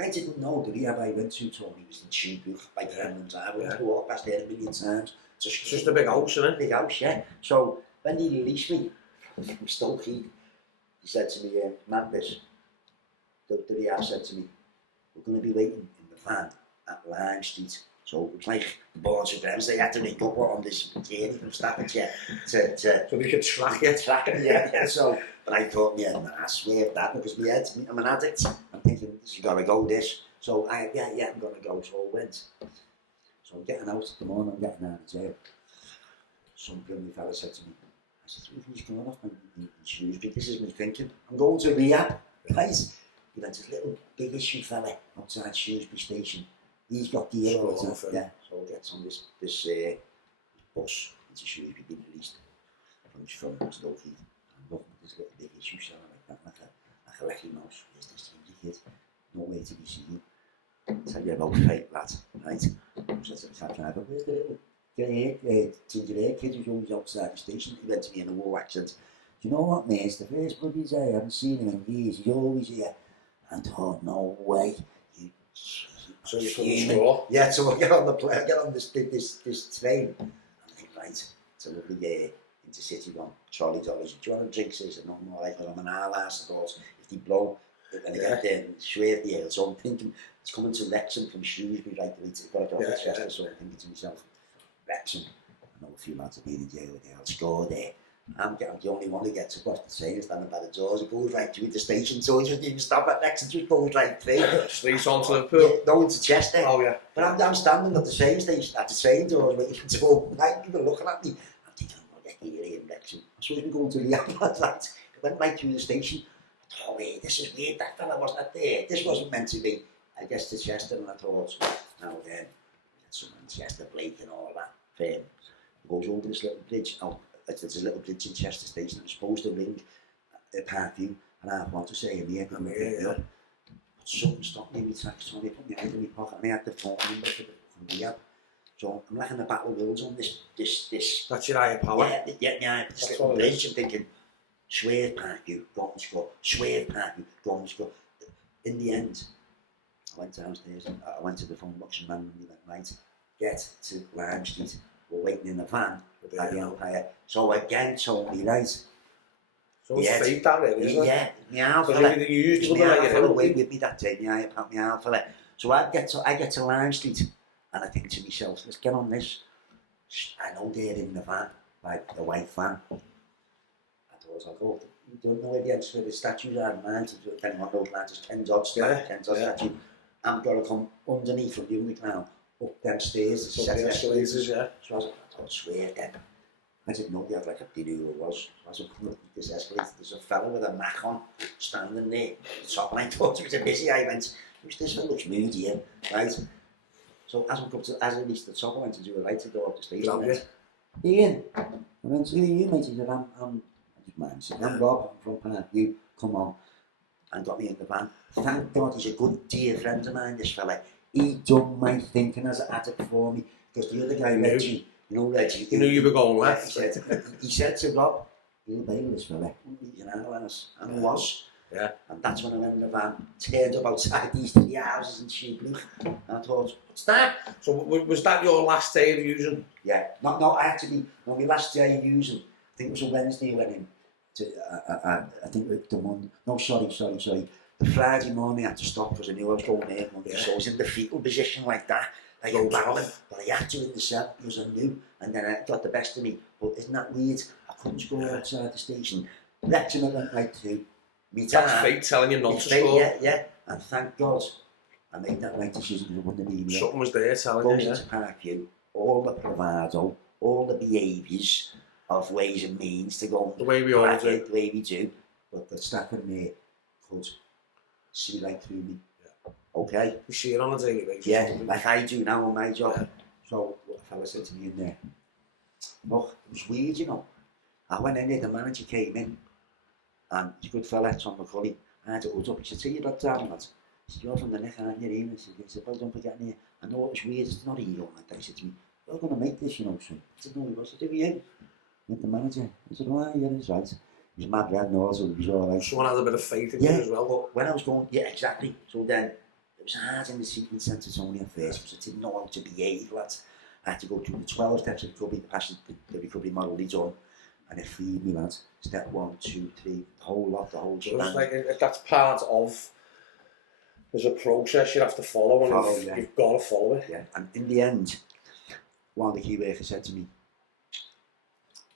I didn't know the rehab I went to told me was in Aigburth by Glennon. I went to walk past there a million times. It's just a big house, isn't it? Big house, yeah. So when he released me from Stokey, he said to me, Magnus, the rehab said to me, we're going to be waiting in the van at Lime Street. So it was like the boards of them, so they had to make up on this journey from Staffordshire to so we could track it. Yeah. So, but I thought, I swear that, because I'm an addict. I'm thinking, you got to go this. So I'm going to go. So I went. So I'm getting out the morning, I'm getting out of jail. Some friendly fella said to me, I said, who's going off in Shrewsbury? This is me thinking, I'm going to rehab, right? He went, this little big issue fella outside Shrewsbury station. He's got the yellow, so I get on this bus into Shrewsbury, being released from Stokey. I'm looking at this little big issue fella like that, like a lucky mouse. Where's this ginger kid? Nowhere to be seen. Tell you about fate, lad, right? So I said to the cab driver, where's the little ginger hair kid who's always outside the station? He went to me in a war accent, do you know what, mate? It's the first bloody day, I haven't seen him in years, he's always here. I thought, no way. So you couldn't score? Yeah, so I get on this train. And I think, right, it's a lovely intercity one, trolley dollars. Do you want a drink? So I said, no more, like, I'm an hour last, of course. If they blow, when I get there, swear the air. So I'm thinking, it's coming to Wrexham from Shrewsbury, right, it's got to go to Chester, so I'm thinking to myself, Wrexham, I know a few lads have been in jail there, I'll score there. I'm the only one who gets across the train, standing by the doors. It goes right through the station, so it doesn't even stop at Wrexham, just goes right through. Straight on to Liverpool? No, to Chester. Oh, yeah. But I'm standing at the train station, at the train doors, waiting to go. Like, people looking at me. I'm thinking, I'm not getting here in Wrexham. I'm supposed to be going to the Aigburth, right? I went right through the station. I thought, wait, this is weird, that fella wasn't there. This wasn't meant to be. I guess to Chester, and I thought, now then, someone in Chester, Blake and all that. It goes over this little bridge. Oh, there's a little bridge in Chester Station. I'm supposed to ring Parkview, and I want to say, I'm here, But something stopped me in my tracks, so I put my hand in my pocket, and I had the phone number from the app. So I'm like in the battle of wills on this. That's your higher power? Yeah, this little bridge. I'm thinking, swear Parkview, go and score. Swear Parkview, go and score. In the end, I went downstairs, and I went to the phone box, and man, and he went, right, get to Lime Street. We're waiting in the van at the Empire. So again, Tony, right? So it's fate that really, isn't it? Yeah, my alpha. You used to away with me that day, my alpha. So I get to Lime Street, and I think to myself, let's get on this. I know they're in the van, like the white van. I thought, I'll go. You don't know where the statues are, man. If anyone knows that, there's Ken's odd statue. I'm going to come underneath from the underground. Up them stairs, the set escalators, yeah. So I was like, I don't swear then. I didn't know they had like a dinner who it was. I was coming up this escalator, there's a fella with a mac on, standing there. The top line, I thought it was a busy. I went, who's this one? Looks moody here, right? So as I reached the top, I went to do a right to go up the stairs. I went, Ian. I went, who are you, mate? He said, I'm Rob, I'm from Parkview, come on. And got me in the van. Thank God he's a good dear friend of mine, this fella. He done my thinking as an addict for me, because the other guy, Reggie, Reggie. He knew you were going left. He said to Rob, you'll bail this fella. He's an analyst. And I was. Yeah. And that's when I went in the van, turned up outside these 3 houses in Sheepley. And I thought, what's that? So was that your last day of using? Yeah. No, actually, my last day of using, I think it was a Wednesday I went in. I think the one, no, sorry. The Friday morning I had to stop because I knew I was going there Monday, so I was in the fetal position like that, like a battling, but I had to in the cell because I knew, and then it got the best of me. But isn't that weird? I couldn't score outside the station. Wrexham I went right through. That's fate telling you not to score. Yeah, and thank God I made that right decision because I wouldn't have been here. Something was there telling you, to Parkview, all the bravado, all the behaviours of ways and means to go the way we all do. The way we do, but the staff in there could see right through me. Yeah. Okay? You see it on a daily basis. Yeah, like I do now on my job. Yeah. So what a fella said to me in there, look, it was weird, you know. I went in there, the manager came in, and he's a good fella, Tom McCulley. I had to hold up. He said, see you that down, lads. He said, you're from the neck, aren't you, Ian? He said, well, don't forget me. I know it was weird, it's not a hero like that. He said to me, we're going to make this, you know, son. I said, no, he was. I said, who are you? With the manager. I said, oh, yeah, that's right. He's mad red and all, so it was all right. Someone had a bit of faith in you as well. But when I was going, yeah, exactly. So then, it was hard in the sequence centre Tony at first, because I didn't know how to behave, lads. I had to go through the 12 steps of recovery, the recovery model he's on, and it freed me, lads. Step 1, 2, 3, the whole lot, the whole so it's like, that's part of, there's a process you have to follow, and you've got to follow it. Yeah, and in the end, one of the key workers said to me,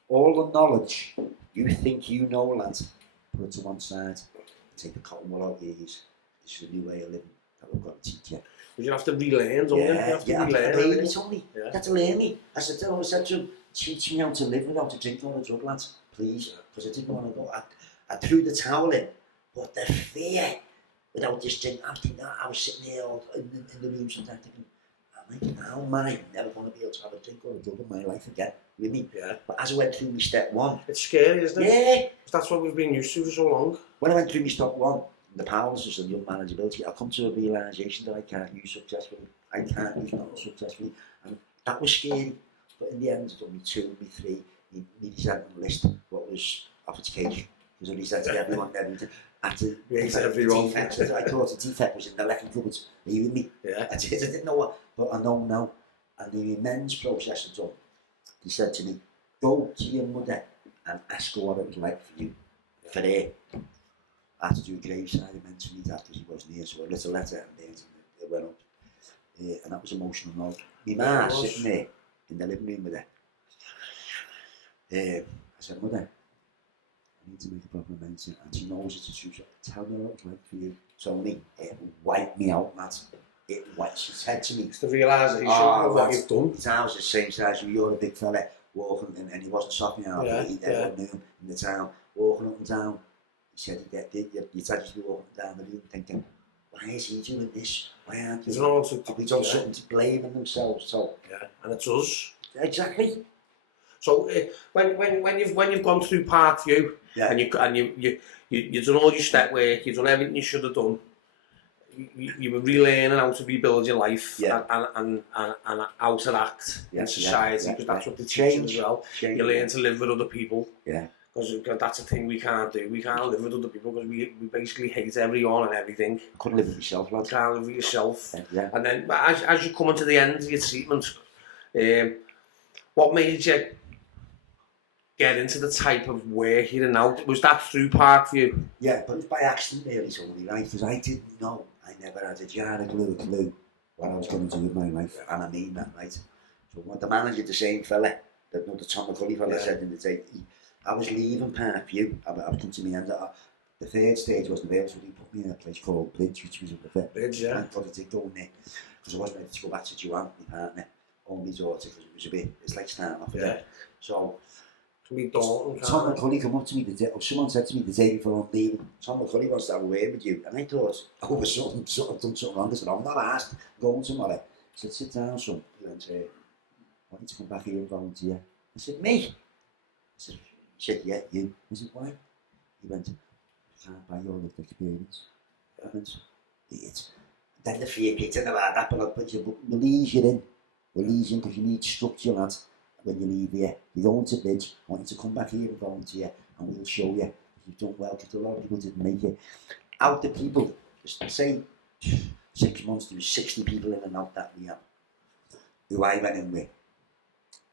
all the knowledge you think you know, lads, put it to one side. Take the cotton wool out your ears. This is a new way of living that we've got to teach you. But you have to relearn, don't you? You have to relearn it, Tony. You have to learn me. I said to him, teach me how to live without a drink or a drug, lads, please. Because I didn't want to go. I threw the towel in, but the fear without this drink, I was sitting there in the room sometimes thinking, how am I never going to be able to have a drink or a drug in my life again? With me. Yeah. But as I went through my step 1, it's scary, isn't it? Yeah. That's what we've been used to for so long. When I went through my step 1, the powerlessness and the unmanageability, I come to a realisation that I can't use successfully. I can't use not successfully, and that was scary. But in the end, it took me 2, me 3, me resentment list. What was off its cake? Because I resented everyone, everything. had to... Hate everyone. I thought the defect was in the record cupboards. Are you with me? Yeah. I didn't know what, but I know now. And the amends process had done. He said to me, go to your mother and ask her what it was like for you, for her. I had to do a graveside amends for me dad because he wasn't here, so I wrote a letter and they went up. And that was emotional now. My ma sitting there in the living room with her. I said, Mother, I need to make a proper amends, and she knows it's a truth. Tell me what it's like for you. Tony, it wiped me out, Matt. She said to me, it's the realisation of what you've done. His house is the same size as you're a big fella walking, and he wasn't shopping out, everyone knew him in the town, walking up and down. He said, your dad used to be walking down the room thinking, why is he doing this? Why aren't you? Have we done something to blaming themselves? So yeah, and it's us. Exactly. So when you've gone through Parkview and you've done all your step work, you've done everything you should have done. You were relearning how to rebuild your life and how to act in society, because that's what they teach you as well. You learn to live with other people. Yeah. Because that's a thing we can't do. We can't live with other people because we basically hate everyone and everything. Couldn't live with yourself, lad. Can't live with yourself. Yeah. And then as you come to the end of your treatment, what made you get into the type of work you're in now? Was that through Parkview? Yeah, but it was by accident really, Tony, right? Because I didn't know. I never had a jar of clue what I was going to do with my life. And I mean that, right? So what the manager, the same fella, the Tom McCulley fella said in the day, I was leaving Parkview. I was coming to my end. The third stage wasn't available, so he put me in a place called Bridge, which was a bit. Bridge, yeah. I thought I did go in there because I wasn't ready to go back to Joanne, my partner, on my daughter, because it was a bit. It's like starting off again. So. Tom McCulley come up to me the day, or someone said to me the day before I'm leaving, Tom McCulley wants to have a word with you. And I thought, oh, I've done something wrong. I said, I'm not asked, going tomorrow. I said, sit down, son. And say, I want you to come back here and volunteer. I said, me? He said, yeah, you. I said, why? He went, I can't buy your lived experience. I went, idiot. Then the fear kicked in about that, but we'll ease you in. We'll ease you in because you need structure, lad. When you leave here, you're going to Bridge, I want you to come back here and volunteer, and we'll show you if you've done well, because a lot of people didn't make it. Out the people, say 6 months, there was 60 people in and out that rehab, who I went in with.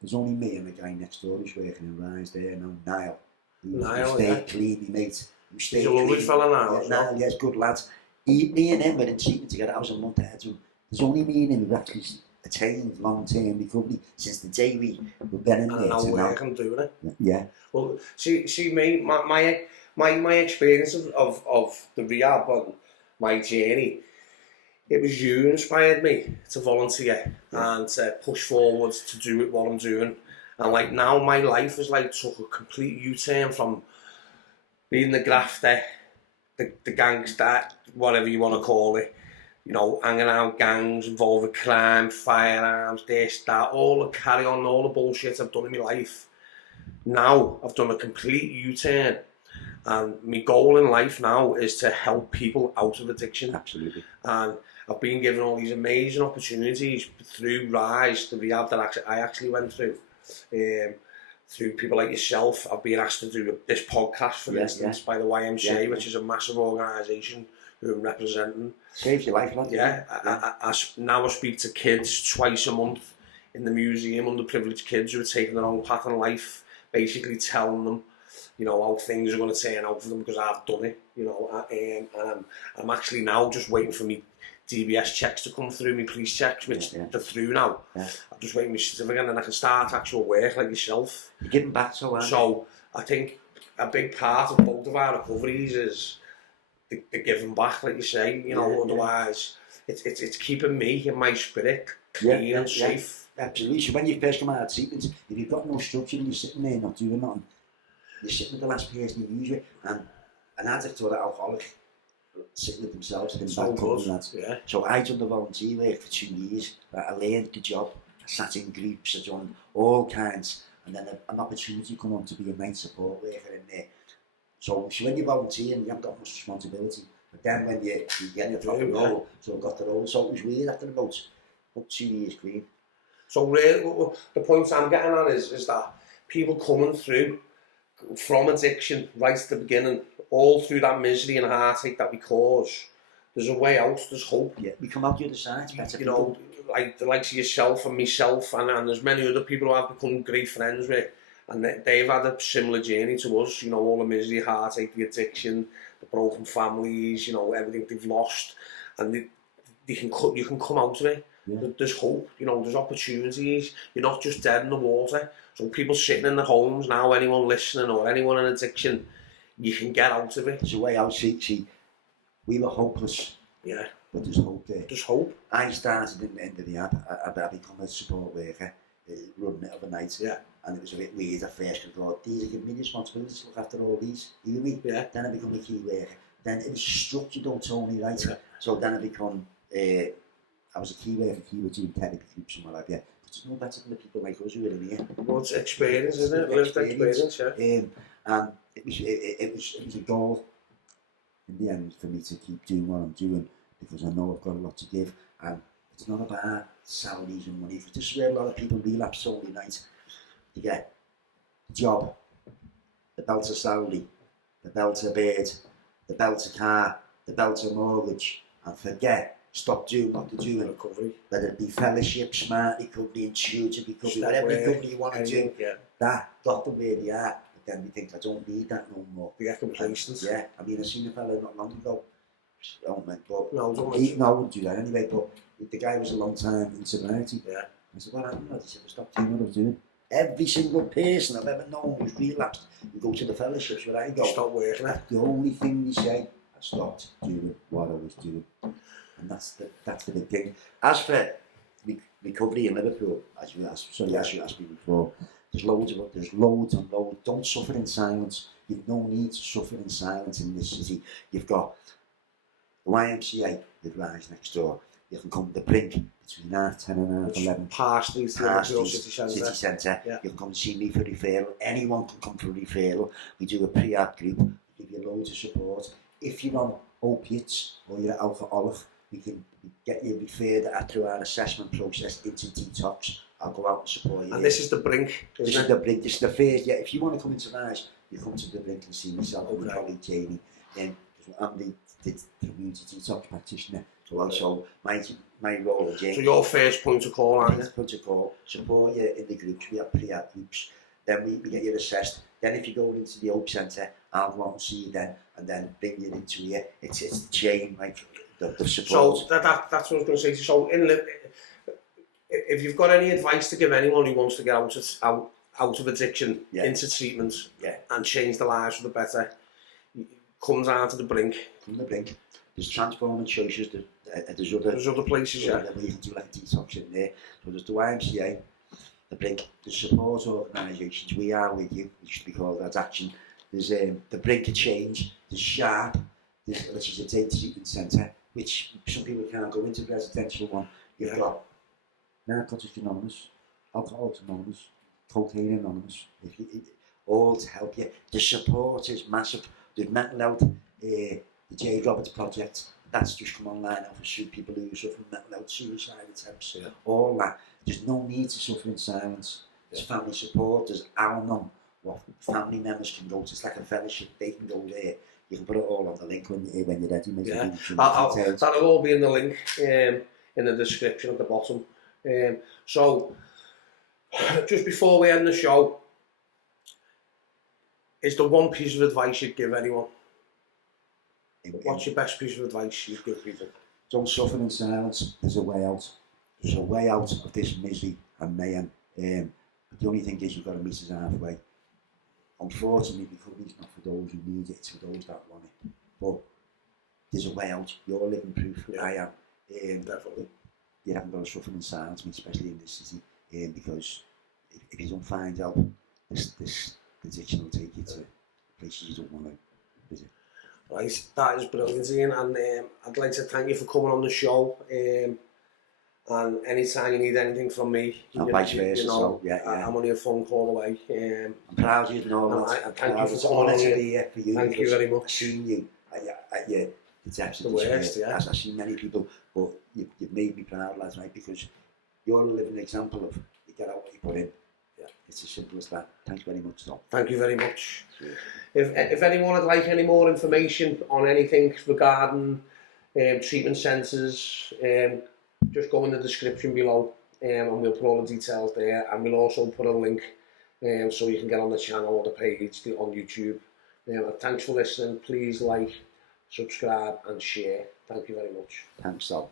There's only me and the guy next door who's working in Rise there now, Niall. Who stayed clean, my mate. He's a lovely fella now. Niall, yes, good lad. Me and him were in treatment together. I was a month ahead of him. There's only me and him who actually attained long-term recovery since the day we were been in there. And now working doing it. Yeah. Well, see me, my experience of the rehab and my journey, it was you who inspired me to volunteer and to push forward to do what I'm doing. And like now my life has like took a complete U-turn from being the grafter, the gangster, whatever you want to call it. You know, hanging out gangs, involved with crime, firearms, this, that, all the carry on, all the bullshit I've done in my life. Now, I've done a complete U-turn. And my goal in life now is to help people out of addiction. Absolutely. And I've been given all these amazing opportunities through Rise, the rehab that I actually went through. Through people like yourself, I've been asked to do this podcast, for instance, by the YMCA, which is a massive organisation who I'm representing. Saves your life, lad. Yeah, I now speak to kids twice a month in the museum, underprivileged kids who are taking their own path in life, basically telling them, you know, how things are going to turn out for them because I've done it, you know, and I'm actually now just waiting for me DBS checks to come through, my police checks, which they're through now. Yeah. I'm just waiting for my certificate and then I can start actual work like yourself. You're giving back so well. So I think a big part of both of our recoveries is the giving back, like you say, you know, otherwise it's keeping me and my spirit clean and safe. Absolutely. So when you first come out of treatment, if you've got no structure and you're sitting there not doing nothing, you're sitting with the last person you use with, and an addict or an alcoholic sitting with themselves in so back lads. Yeah. So I done the volunteer work for 2 years. I learned the job. I sat in groups, I done all kinds, and then an opportunity come on to be a night support worker in there. So when you volunteer, you haven't got much responsibility. But then when you get a proper role, so I got the role. So it was weird after about 2 years clean. So really, the point I'm getting on is that people coming through from addiction right at the beginning, all through that misery and heartache that we cause, there's a way out, there's hope. Yeah, we come out the other side, better You people. know, like the likes of yourself and myself, and there's many other people who I've become great friends with, and they've had a similar journey to us, you know, all the misery, heartache, the addiction, the broken families, you know, everything they've lost, and you can come out of it. Yeah. There's hope, you know, there's opportunities. You're not just dead in the water. So people sitting in their homes now, anyone listening or anyone in addiction, you can get out of it. There's a way out. See, we were hopeless. Yeah. But there's hope there. There's hope. I started at the end of the app. I become a support worker, running it overnight. Yeah. And it was a bit weird at first because I thought, these are giving me responsibility to look after all these. You with me? Yeah. Then I become a key worker. Then it was structured though, Tony, right? Yeah. So then I become, I was a key worker, doing therapy groups and what have you. But it's no better than the people like us who are in here. Well, it's experience, isn't it? Lived experience, yeah. And it was a goal in the end for me to keep doing what I'm doing because I know I've got a lot to give. And it's not about salaries and money. Because this is where a lot of people relapse only night. You get a job, the belts of salary, the belts of bed, the belts of car, the belts of mortgage, and forget, stop doing what they're doing. Recovery. Whether it be fellowship, smart recovery, intuitive recovery, whatever recovery you want to do, yeah. that got them where they are. But then we think, I don't need that no more. We get complacent. Yeah, I mean, I seen a fella not long ago. Oh man, but no, I wouldn't do that anyway. But the guy was a long time in sobriety. Yeah. I said, what happened? He said, I stopped doing what I was doing. Every single person I've ever known who's relapsed, you go to the fellowships where I go. Stop working. The only thing they say, I stopped doing what I was doing, and that's the big thing. As for recovery in Liverpool, as you asked me before, there's loads and loads. Don't suffer in silence. You've no need to suffer in silence in this city. You've got the YMCA, the rise next door. You can come to the Brink between 10:30 and 11. Parr Street, Liverpool City Centre. Yeah. You can come see me for referral. Anyone can come for referral. We do a pre-app group. We give you loads of support. If you're on opiates or you're alcoholic, we can get you referred through our assessment process into detox. I'll go out and support you. And this is the Brink, This is the Brink. This is the first. Yeah, if you want to come into Rise, you come to the Brink and see myself and my colleague Jamie. I'm the community detox practitioner. So also my role again. So your first point of call, aren't you? Point of call, support you in the groups. We have pre-app groups. Then we get you assessed. Then if you go into the Hope Centre, I'll go out and see you then, and then bring you into here. It's the chain, like the support. So that's what I was going to say. So if you've got any advice to give anyone who wants to get out of addiction, into treatment, and change their lives for the better, come down to the Brink. From the Brink. There's transforming choices. There's other places, where you can do like a detox in there. So there's the YMCA, the Brink, the support organisations. We are with you. It should be called that action. There's the Brink of Change. There's Sharp, which is a day treatment centre, which some people can't go into, the residential one. You've got Narcotics Anonymous, Alcoholics Anonymous, Cocaine Anonymous. All to help you. The support is massive. There's mental health. The J. Roberts Project, that's just come online now for people who suffer from mental health, suicide attempts, all that. There's no need to suffer in silence. There's family support, there's Al-Anon, what family members can go to. It's like a fellowship, they can go there. You can put it all on the link when you're ready. That'll all be in the link in the description at the bottom. So, just before we end the show, is there one piece of advice you'd give anyone? What's your best piece of advice you'd give people? Don't suffer in silence. There's a way out. There's a way out of this misery and mayhem. The only thing is you've got to meet us halfway. Unfortunately, recovery's not for those who need it, it's for those that want it. But there's a way out. You're living proof. I am. Definitely. You haven't got to suffer in silence, especially in this city. Because if you don't find help, this addiction will take you to places you don't want to visit. Right, that is brilliant, Ian, and I'd like to thank you for coming on the show. And anytime you need anything from me, vice versa, I'm only a phone call away. I'm proud of you, and thank you for coming on here. Thank you very much. I've seen you at your depths the worst, I've seen many people, but you've made me proud, lads, right? Because you're a living example of you get out what you put in. It's as simple as that. Thanks very much, Tom. Thank you very much. Sure. If anyone would like any more information on anything regarding treatment centres, just go in the description below, and we'll put all the details there, and we'll also put a link so you can get on the channel or the page on YouTube. Thanks for listening. Please like, subscribe and share. Thank you very much. Thanks, Tom.